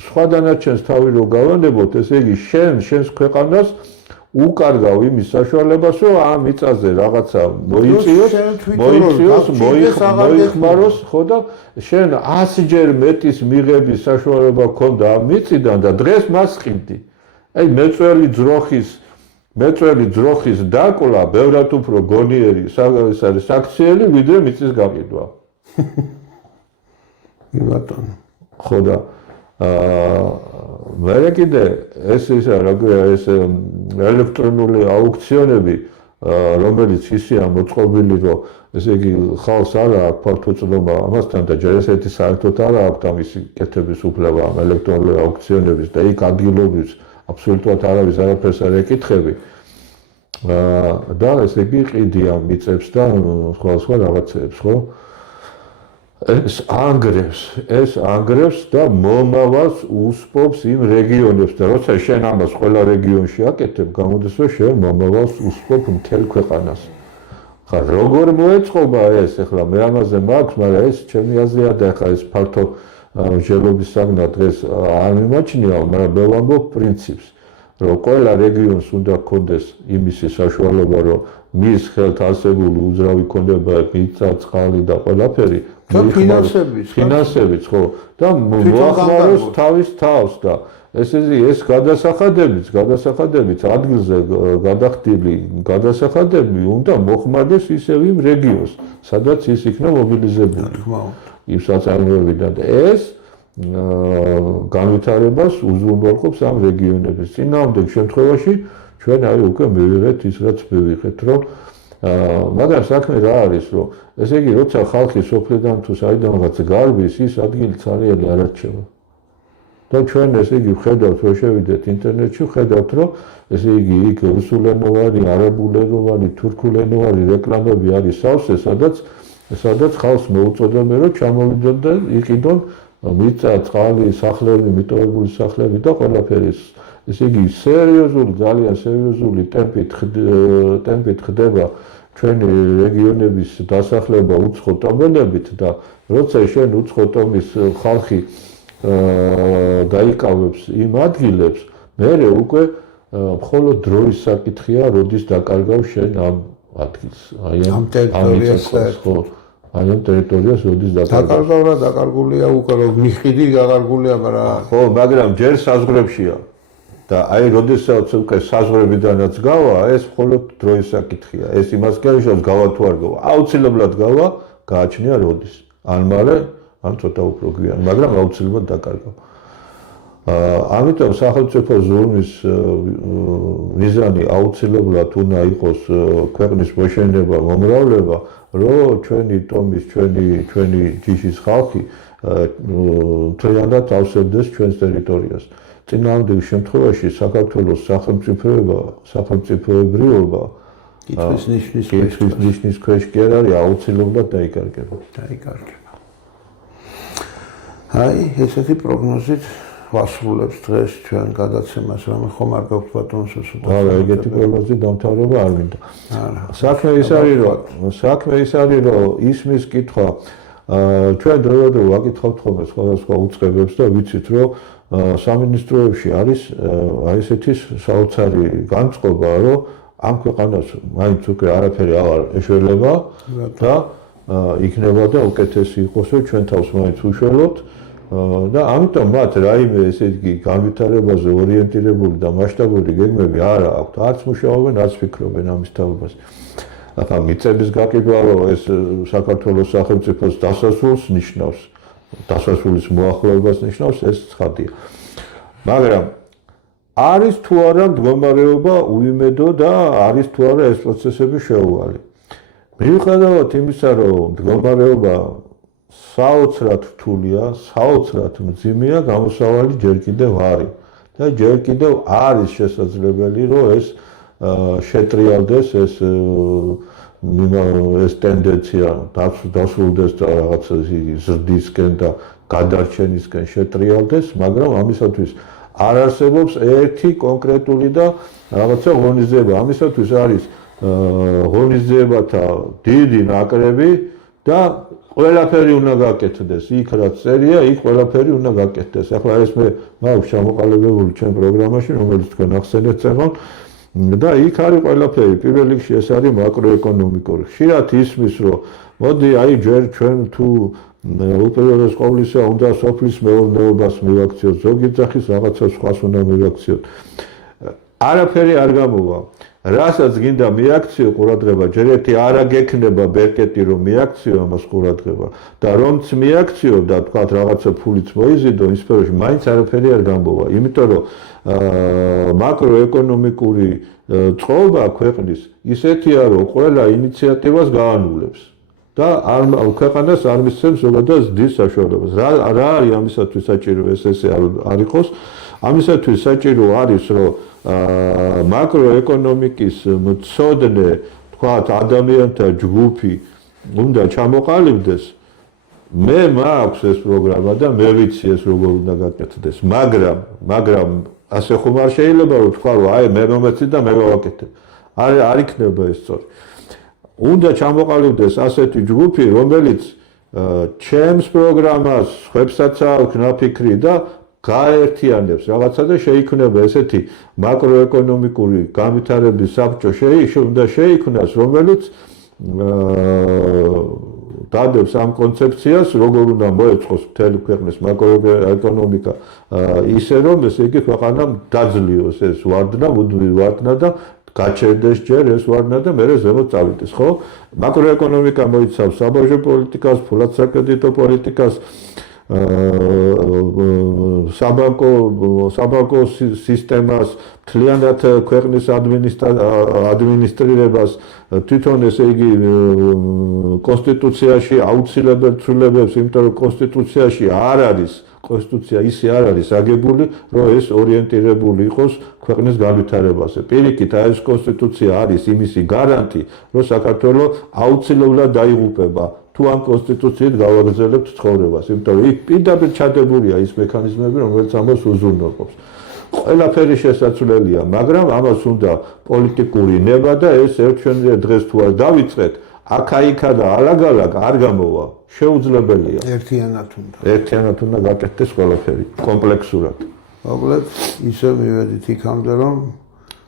სხვა დანარჩენს თავი რო გავანებოთ ესე იგი შენს ქვეყანას უკარგავ იმის საშუალებას რომ ამ მიწაზე რაღაცა მოიწიოს მოიხმაროს ხო და შენ 100-ჯერ მეტის მიღების საშუალება გქონდა ამ მიწიდან და დღეს მას ყიდდი აი მეწველი ძროხის დაკლა ბევრად უფრო გონიერი ეს არის საქციელი ვიდრე მიწის გაყიდვა ბატონო ხო და მე კიდე ეს ელექტრონული აუქციონები რომელიც ისეა მოწყობილი რომ ესე იგი ხალხს არ აქვს ფართოწლობა ამასთან და ჯერ ესეთი საერთოდ არ აქვს ამისი კეთების უფლება ამ ელექტრონული აუქციონების და იქ ადგილობრივ აბსოლუტურად არავის არაფერს არ ეკითხები და ესე იგი ყიდი ამ მიწებს და სხვა რაღაცეებს ხო ეს ანგრევს და მომავალს უსპობს იმ რეგიონებს და როცა შენ ამას ყველა რეგიონში აკეთებ, გამოდის რომ შენ მომავალს უსპობ მთელ ქვეყანას. ხა როგორ მოეწყობა ეს? ეხლა მე ამაზე მაქვს, მაგრამ ეს ჩემი აზრია და ხა ეს ფართო მსჯელობის საგნა დღეს არ მიმაჩნია, მაგრამ მე ვამბობ პრინციპს, რომ ყველა რეგიონს უნდა გქონდეს იმისი საშუალება, რომ მის ხელთ არსებული უძრავი ქონება, მიწა, წყალი და ყველაფერი ფინანსებიც ხო და მოახმაროს თავის თავს და ეს გადასახადებიც ადგილზე გადახდილი გადასახადები უნდა მოხმარდეს ისევ იმ რეგიონს სადაც ის იქნა მობილიზებული იმ საწარმოებიდან და ეს განვითარებას უზრუნველყოფს ამ რეგიონების წინააღმდეგ შემთხვევაში ჩვენ აი უკვე მივიღეთ ის რაც მივიღეთ რომ მაგრამ საქმე რა არის რომ ესე იგი როცა ხალხი სოფლიდან თუ საიდანღაც გარბის ის ადგილი ცარიელი არ არჩევა და ჩვენ ესე იგი ვხედავთ რომ შევიდეთ ინტერნეტში ვხედავთ რომ ესე იგი იქ რუსულენოვანი, არაბულენოვანი, თურქულენოვანი რეკლამები არის სავსე სადაც ხალხს მოუწოდებენ რომ ჩამოვიდონ და იყიდონ მიწა, წყალი, სახლები, მიტოვებული სახლები და ყველაფერი ესე იგი ძალიან სერიოზული ტემპით ხდება ჩვენი რეგიონების დასახლება უცხო ტომებით და როცა შენ უცხო ტომის ხალხი დაიკავებს იმ ადგილებს, მერე უკვე მხოლოდ დროის საკითხია, როდის დაკარგავ შენ ამ ადგილს. ამ ტერიტორიას აი ამ ტერიტორიას როდის დაკარგავ რა დაკარგულია უკვე რომ მიხიდი დაკარგულია, მაგრამ ხო, მაგრამ ჯერ საზღვრებშია. და აი როდესაც უკვე საზღვრებიდანაც გავა, ეს მხოლოდ დროის საკითხია. ეს იმას გეშოს გავა თუ არ გავა. აუცილებლად გავა, გააჩნია როდის. ან მალე, ან ცოტა უფრო გვიან, მაგრამ აუცილებლად დაკარგვა. ამიტომ სახელმწიფო ზურმის მიზანი აუცილებლად უნდა იყოს ქვეყნის მოშენება, მომრავლება, რომ ჩვენი ტომის, ჩვენი ჯიშის ხალხი თლიანად ავსებდეს ჩვენს ტერიტორიას. წინააღმდეგ შემთხვევაში საქართველოს სახელმწიფოებრიობა კითხვის ნიშნის კითხვის ნიშნის ქვეშ კი არ არის, აუცილებლად დაიკარგება. აი, ესეთი პროგნოზით ვასრულებს დღეს ჩვენ გადაცემას, რამე ხომ არ გაქვთ ბატონო სუსუდა. არა, ეგეთი პროგნოზი დამთავრება არ მინდა. საქმე ის არის, რომ ისმის კითხვა ჩვენ დროდადრო ვაკითხავთ ხოლმე სხვადასხვა უწყებებს და ვიცით, რომ სამინისტროებში არის აი ესეთი საოცარი განწყობა, რომ ამ ქვეყანას მაინც უკვე არაფერი აღარ ეშველება და იქნება და უკეთესი იყოს, რომ ჩვენ თავს მაინც უშველოთ და ამიტომ მათ რაიმე ესე იგი განვითარებაზე ორიენტირებული და მასშტაბური გეგმები არ აქვთ, არც მუშაობენ, არც ფიქრობენ ამის თაობაზე. ახლა მიწების გაყიდვა, რომ ეს საქართველოს სახელმწიფოს დასასრულს ნიშნავს, დასასრულის მოახლოებას ნიშნავს, ეს ცხადია. მაგრამ არის თუ არა მდგომარეობა უიმედო და არის თუ არა ეს პროცესები შეუვალი. მიუხედავად იმისა, რომ მდგომარეობა საოცრად რთულია, საოცრად მძიმეა, გამოსავალი ჯერ კიდევ არის და ჯერ კიდევ არის შესაძლებელი, რომ ეს შეტრიალდეს ეს ტენდენცია დასრულდეს და რაღაც ზრდისკენ და გადარჩენისკენ შეტრიალდეს, მაგრამ ამისათვის არ არსებობს ერთი კონკრეტული და რაღაცა ღონისძიება. ამისათვის არის ღონისძიებათა დიდი ნაკრები და ყველაფერი უნდა გაკეთდეს. იქ რაც წერია, იქ ყველაფერი უნდა გაკეთდეს. ახლა ეს მე მაქვს ჩამოყალიბებული ჩვენ პროგრამაში, რომელიც თქვენ ახსენეთ წეგონ და იქ არის ყველაფერი. პირველ რიგში ეს არის მაკროეკონომიკური. ხშირად ისმის, რომ მოდი აი ჯერ ჩვენ თუ უპირველეს ყოვლისა უნდა სოფლის მეურნეობას მივაქციოთ, ზოგი ძახის რაღაცა სხვას უნდა მივაქციოთ. არაფერი არ გამოვა. რასაც გინდა მიაქციო ყურადღება, ჯერ ერთი არ აგექნება ბერკეტი რომ მიაქციო ამას ყურადღება და რომც მიაქციო და თქვა რაღაცა ფულიც მოიზიდო, იმ სფეროში მაინც არაფერი არ გამოვა. იმიტომ რომ მაკროეკონომიკური წყობა ქვეყნის ისეთია, რომ ყველა ინიციატივას გაანულებს და ქვეყანას არ მისცემს ზოგადად ზრდის საშუალებას. რა არის ამისათვის საჭირო ესე არ იყოს? ამისათვის საჭირო არის, რომ მაკროეკონომიკის მცოდნე, თქვათ, ადამიანთა ჯგუფი უნდა ჩამოყალიბდეს. მე მაქვს ეს პროგრამა და მე ვიცი ეს როგორ უნდა გაკეთდეს, მაგრამ ასე ხომ არ შეიძლება რომ თქვა რომ აი მე მომეცი და მე გავაკეთებ. არ იქნება ეს სწორი. უნდა ჩამოყალიბდეს ასეთი ჯგუფი, რომელიც ჩემს პროგრამას ხვებსაც აქვს ნაფიქრი და გაერთიანებს რაღაცა და შეიქმნება ესეთი მაკროეკონომიკური განვითარების საბჭო უნდა შეიქმნას, რომელიც დადებს ამ კონცეფციას, როგორ უნდა მოეწყოს მთელი ქვეყნის მაკროეკონომიკა ისე, რომ ესე იგი ქვეყანამ დაძლიოს ეს ვარდნა, მუდმივი ვარდნა და გაჩერდეს ჯერ ეს ვარდნა და მერე ზემოთ წავიდეს, ხო? მაკროეკონომიკა მოიცავს საბაჟო პოლიტიკას, ფულად საკრედიტო პოლიტიკას, საბანკო სისტემას, მთლიანად ქვეყნის ადმინისტრირებას, თვითონ ესე იგი კონსტიტუციაში აუცილებელ ცვლილებებს, იმიტომ რომ კონსტიტუციაში არ არის, კონსტიტუცია ისე არ არის აგებული, რომ ეს ორიენტირებული იყოს ქვეყნის განვითარებაზე. პირიქით, ეს კონსტიტუცია არის იმისი გარანტი, რომ საქართველო აუცილებლად დაიღუპება თუ ამ კონსტიტუციით გავაგრძელებთ ცხოვრებას, იმიტომ რომ იქ პირდაპირ ჩადებულია ის მექანიზმები, რომელიც ამას უზრუნველყოფს. ყველაფერი შესაძლებელია, მაგრამ ამას უნდა პოლიტიკური ნება და ეს ერთშენიერ დღეს თუ არ დავიწყეთ, აქა-იქა და ალაგ-ალაგ არ გამოვა. შეუძლებელია. ერთიანად უნდა გაკეთდეს ყველაფერი, კომპლექსურად. მოკლედ, ისე მივედით იქამდე, რომ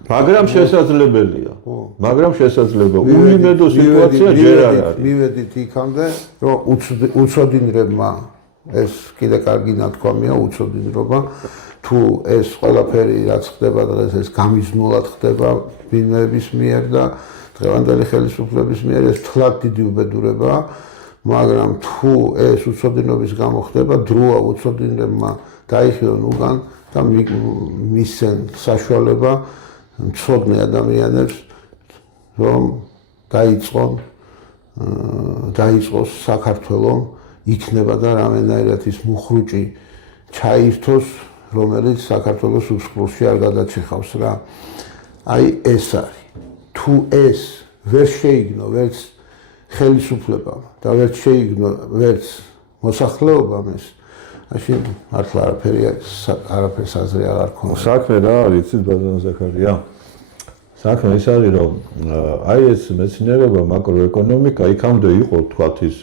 მაგრამ შესაძლებელია. უიმედო სიტუაცია ჯერ არ არის. მივედით იქამდე, რომ უცოდინრებმა ეს კიდე კარგი ნათქვამია, უცოდინრობა, თუ ეს ყველაფერი რაც ხდება დღეს, ეს გამიზნულად ხდება ბინების მიერ და დღევანდელი ხელისუფლების მიერ, ეს თლად დიდი უბედურებაა, მაგრამ თუ ეს უცოდინრობის გამო ხდება, დროა უცოდინრებმა დაიხიონ უგან და მისცენ საშუალება მცოდნე ადამიანებს, რომ დაიწყოს საქართველოს იქნება და რამენაირად ის მუხრუჭი ჩაირთოს, რომელიც საქართველოს უსხლოსში არ გადაჭიხავს რა. აი ეს არის. თუ ეს ვერ შეიგნო ვერც ხელისუფლებამ და ვერც შეიგნო ვერც მოსახლეობამ ეს მაშინ მართლა არაფერს აზრი არ ქონდა. საქმე რა არის, იცით ბატონო ზაქარია? საქმე ის არის, რომ აი ეს მეცნიერება, მაკროეკონომიკა, იქამდე იყო თქვათ ის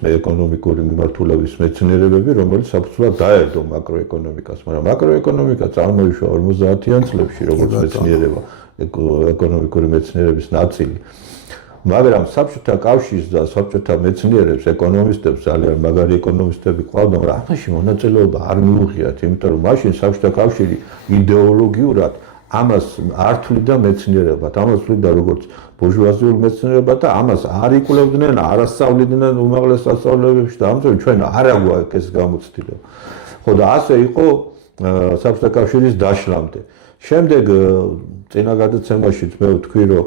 ეკონომიკური მიმართულების მეცნიერებები, რომელიც საფუძვლად დაედო მაკროეკონომიკას, მაგრამ მაკროეკონომიკა წარმოიშვა 50-იან წლებში, როგორც მეცნიერება, ეკონომიკური მეცნიერების ნაწილი. მაგრამ საბჭოთა კავშირს და საბჭოთა მეცნიერებს, ეკონომისტებს, ძალიან მაგარი ეკონომისტები ყავდა, მაგრამ ამაში მონაწილეობა არ მიუღიათ, იმიტომ რომ მაშინ საბჭოთა კავშირი იდეოლოგიურად ამას არ თვლიდა მეცნიერებად, ამას თვლიდა როგორც ბურჟუაზიულ მეცნიერებად და ამას არ იკვლევდნენ, არ ასწავლიდნენ უმაღლეს სასწავლებელებში და ამიტომ ჩვენ არ აგვაქვს ეს გამოცდილება. ხო და ასე იყო საბჭოთა კავშირის დაშლამდე. შემდეგ წინა გადაცემაშიც მე ვთქვი, რომ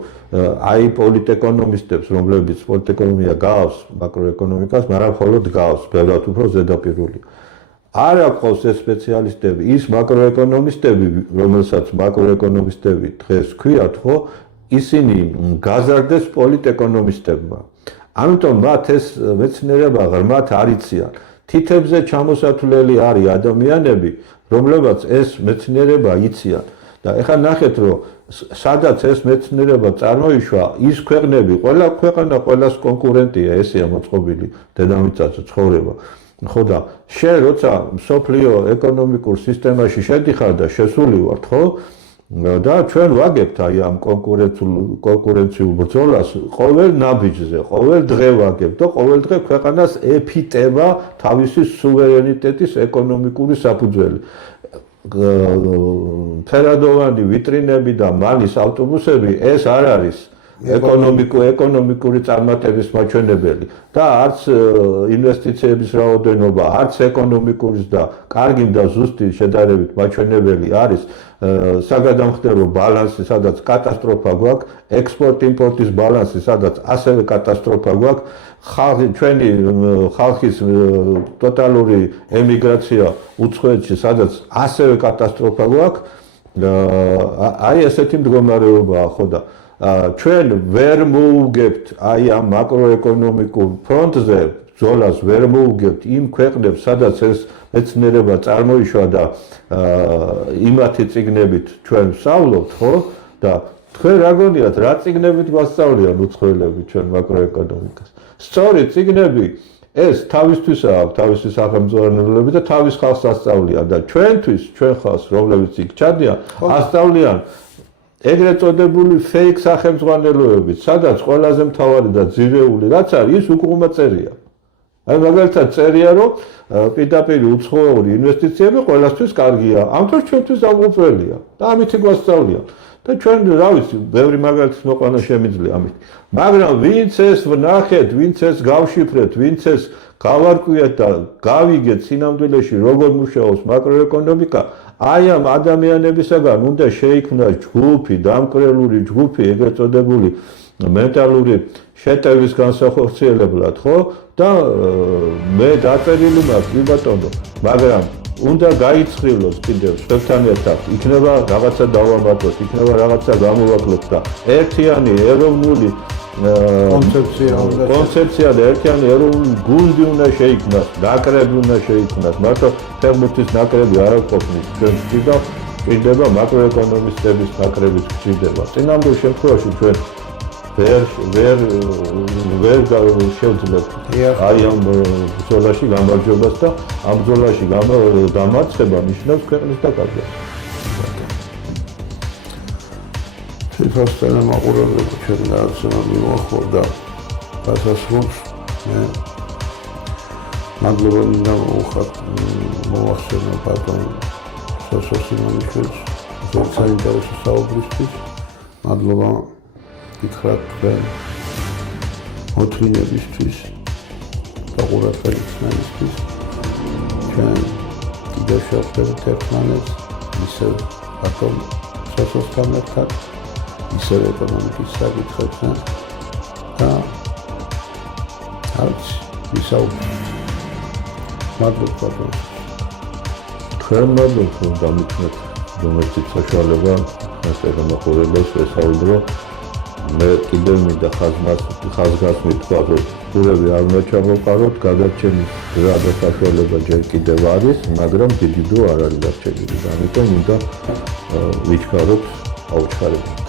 აი პოლიტეკონომისტებს, რომლებიც პოლიტეკონომია გავს მაკროეკონომიკას, მაგრამ მხოლოდ გავს, ბევრად უფრო ზედაპირულია. არ აქვს ეს სპეციალისტები, ის მაკროეკონომისტები, რომელსაც მაკროეკონომისტები დღეს ქვიათ, ხო, ისინი გაზარდეს პოლიტეკონომისტებმა. ამიტომ მათ ეს მეცნიერება ღრმად არ იციან. თითებზე ჩამოსათვლელი არის ადამიანები, რომლებაც ეს მეცნიერება იციან. და ეხლა ნახეთ, რომ სადაც ეს მეცნიერება წარმოიშვა, ის ქვეყნები, ყველა ქვეყანა ყველას კონკურენტია, ესეა მოწყობილი დედამიწაზე ცხოვრება. ხო და შენ როცა მსოფლიო ეკონომიკურ სისტემაში შედიხარ და შესული ვართ, ხო? და ჩვენ ვაგებთ აი ამ კონკურენციულ ბრძოლას ყოველ ნაბიჯზე, ყოველ დღე ვაგებთ და ყოველ დღე ქვეყანას ეფიტება თავისი სუვერენიტეტის ეკონომიკური საფუძველი. ფერადოვანი ვიტრინები და მალის ავტობუსები ეს არ არის ეკონომიკური წარმატების მაჩვენებელი და არც ინვესტიციების რაოდენობა, არც ეკონომიკურის და კარგი და ზუსტი შედარებით მაჩვენებელი არის საგადამხდელო ბალანსი, სადაც კატასტროფა გვაქვს, ექსპორტ-იმპორტის ბალანსი, სადაც ასევე კატასტროფა გვაქვს, ჩვენი ხალხის ტოტალური ემიგრაცია უცხოეთში, სადაც ასევე კატასტროფა გვაქვს. აი ესეთი მდგომარეობაა, ხო და ჩვენ ვერ მოუგებთ აი ამ მაკროეკონომიკურ ფრონტზე ბრძოლას ვერ მოუგებთ იმ ქვეყნებს, სადაც ეს მეცნიერება წარმოიშვა და იმათი წიგნებით ჩვენ ვსწავლობთ, ხო? და თქვენ რა გონიათ, რა წიგნებით გვასწავლიან უცხოელები ჩვენ მაკროეკონომიკას? სწორი წიგნები ეს თავისთვისაა აქვს თავისი სახელმძღვანელოები და თავის ხალხს ასწავლიან და ჩვენთვის, ჩვენ ხალხს, რომლებიც იქ ჩადიან, ასწავლიან ეგრეთ წოდებული fake სახელმძღვანელოებით, სადაც ყველაზე მთავარი და ძირეული რაც არის, ის უკუღმა წერია. აი მაგალითად წერია, რომ პირდაპირ უცხოური ინვესტიციები ყველასთვის კარგია, ამიტომ ჩვენთვის დამღუპველია და ამით გვასწავლიან. და ჩვენ რა ვიცი, ბევრი მაგალითის მოყვანა შემიძლია ამით. მაგრამ ვინც ეს ვნახეთ, ვინც ეს გავშიფრეთ, ვინც ეს გავარკვიეთ და გავიგეთ სინამდვილეში როგორ მუშაობს მაკროეკონომიკა, აი ამ ადამიანებისაგან უნდა შეიქმნას ჯგუფი, დამკვრელური ჯგუფი, ეგრეთ წოდებული მენტალური შეტევის განსახორციელებლად, ხო? და მე დაწერილი მაქვს, ბატონო, მაგრამ უნდა გაიცხილოს კიდევ შევთან ერთად, იქნება რაღაცა დავამატოთ, იქნება რაღაცა გამოვაკლოთ და ერთიანი ეროვნული კონცეფცია და ერთიანი ეროვნული გუნდი უნდა შეიქმნას, ნაკრები უნდა შეიქმნას, მარტო ფეხბურთის ნაკრები არ ყოფნის, ჩვენ გვჭირდება მაკროეკონომისტების ნაკრების გვჭირდება. წინამდელ შემთხვევაში ჩვენ ვერ შევძლებთ აი ამ ბრძოლაში გამარჯვებას და ამ ბრძოლაში დამარცხება ნიშნავს ქვეყნის დაკარგვას. ფიფას-თან მაყურებლები ჩვენ გადაცემა მივახორდა დასასრულს. მადლობა მინდა მოვახსენო ბატონ სოსო სიმონიშვილს საინტერესო საუბრისთვის. მადლობა გითხრათ თქვენ მოთმინებისთვის და ყურადღებისთვის. ჩვენ კიდევ შევხვდებით ერთმანეთს ისევ ბატონ სოსოსთან ერთად, ისევ ეკონომიკის საკითხებზე და არც ვისაუბრებთ. მადლობა ბატონ. თქვენ მადლობთ რომ დამიქმნეთ რომელშიც საშუალება ასე გამახურებას ვესაუბრო მე კიდევ მინდა ხაზგასმით თქვა, რომ გულები არ უნდა ჩამოვყაროთ, გადარჩენის რა და საშუალება ჯერ კიდევ არის, მაგრამ დიდი დრო არ არის დარჩენილი. ამიტომ მინდა ვიჩქაროთ აუჩქარებლად.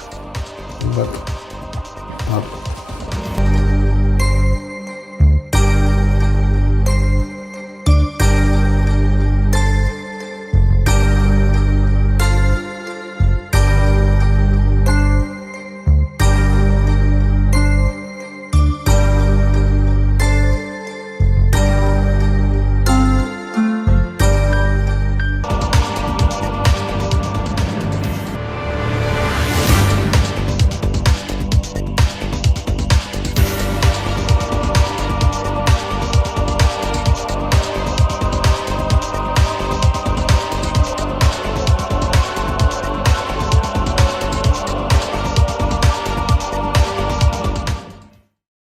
ბატონო.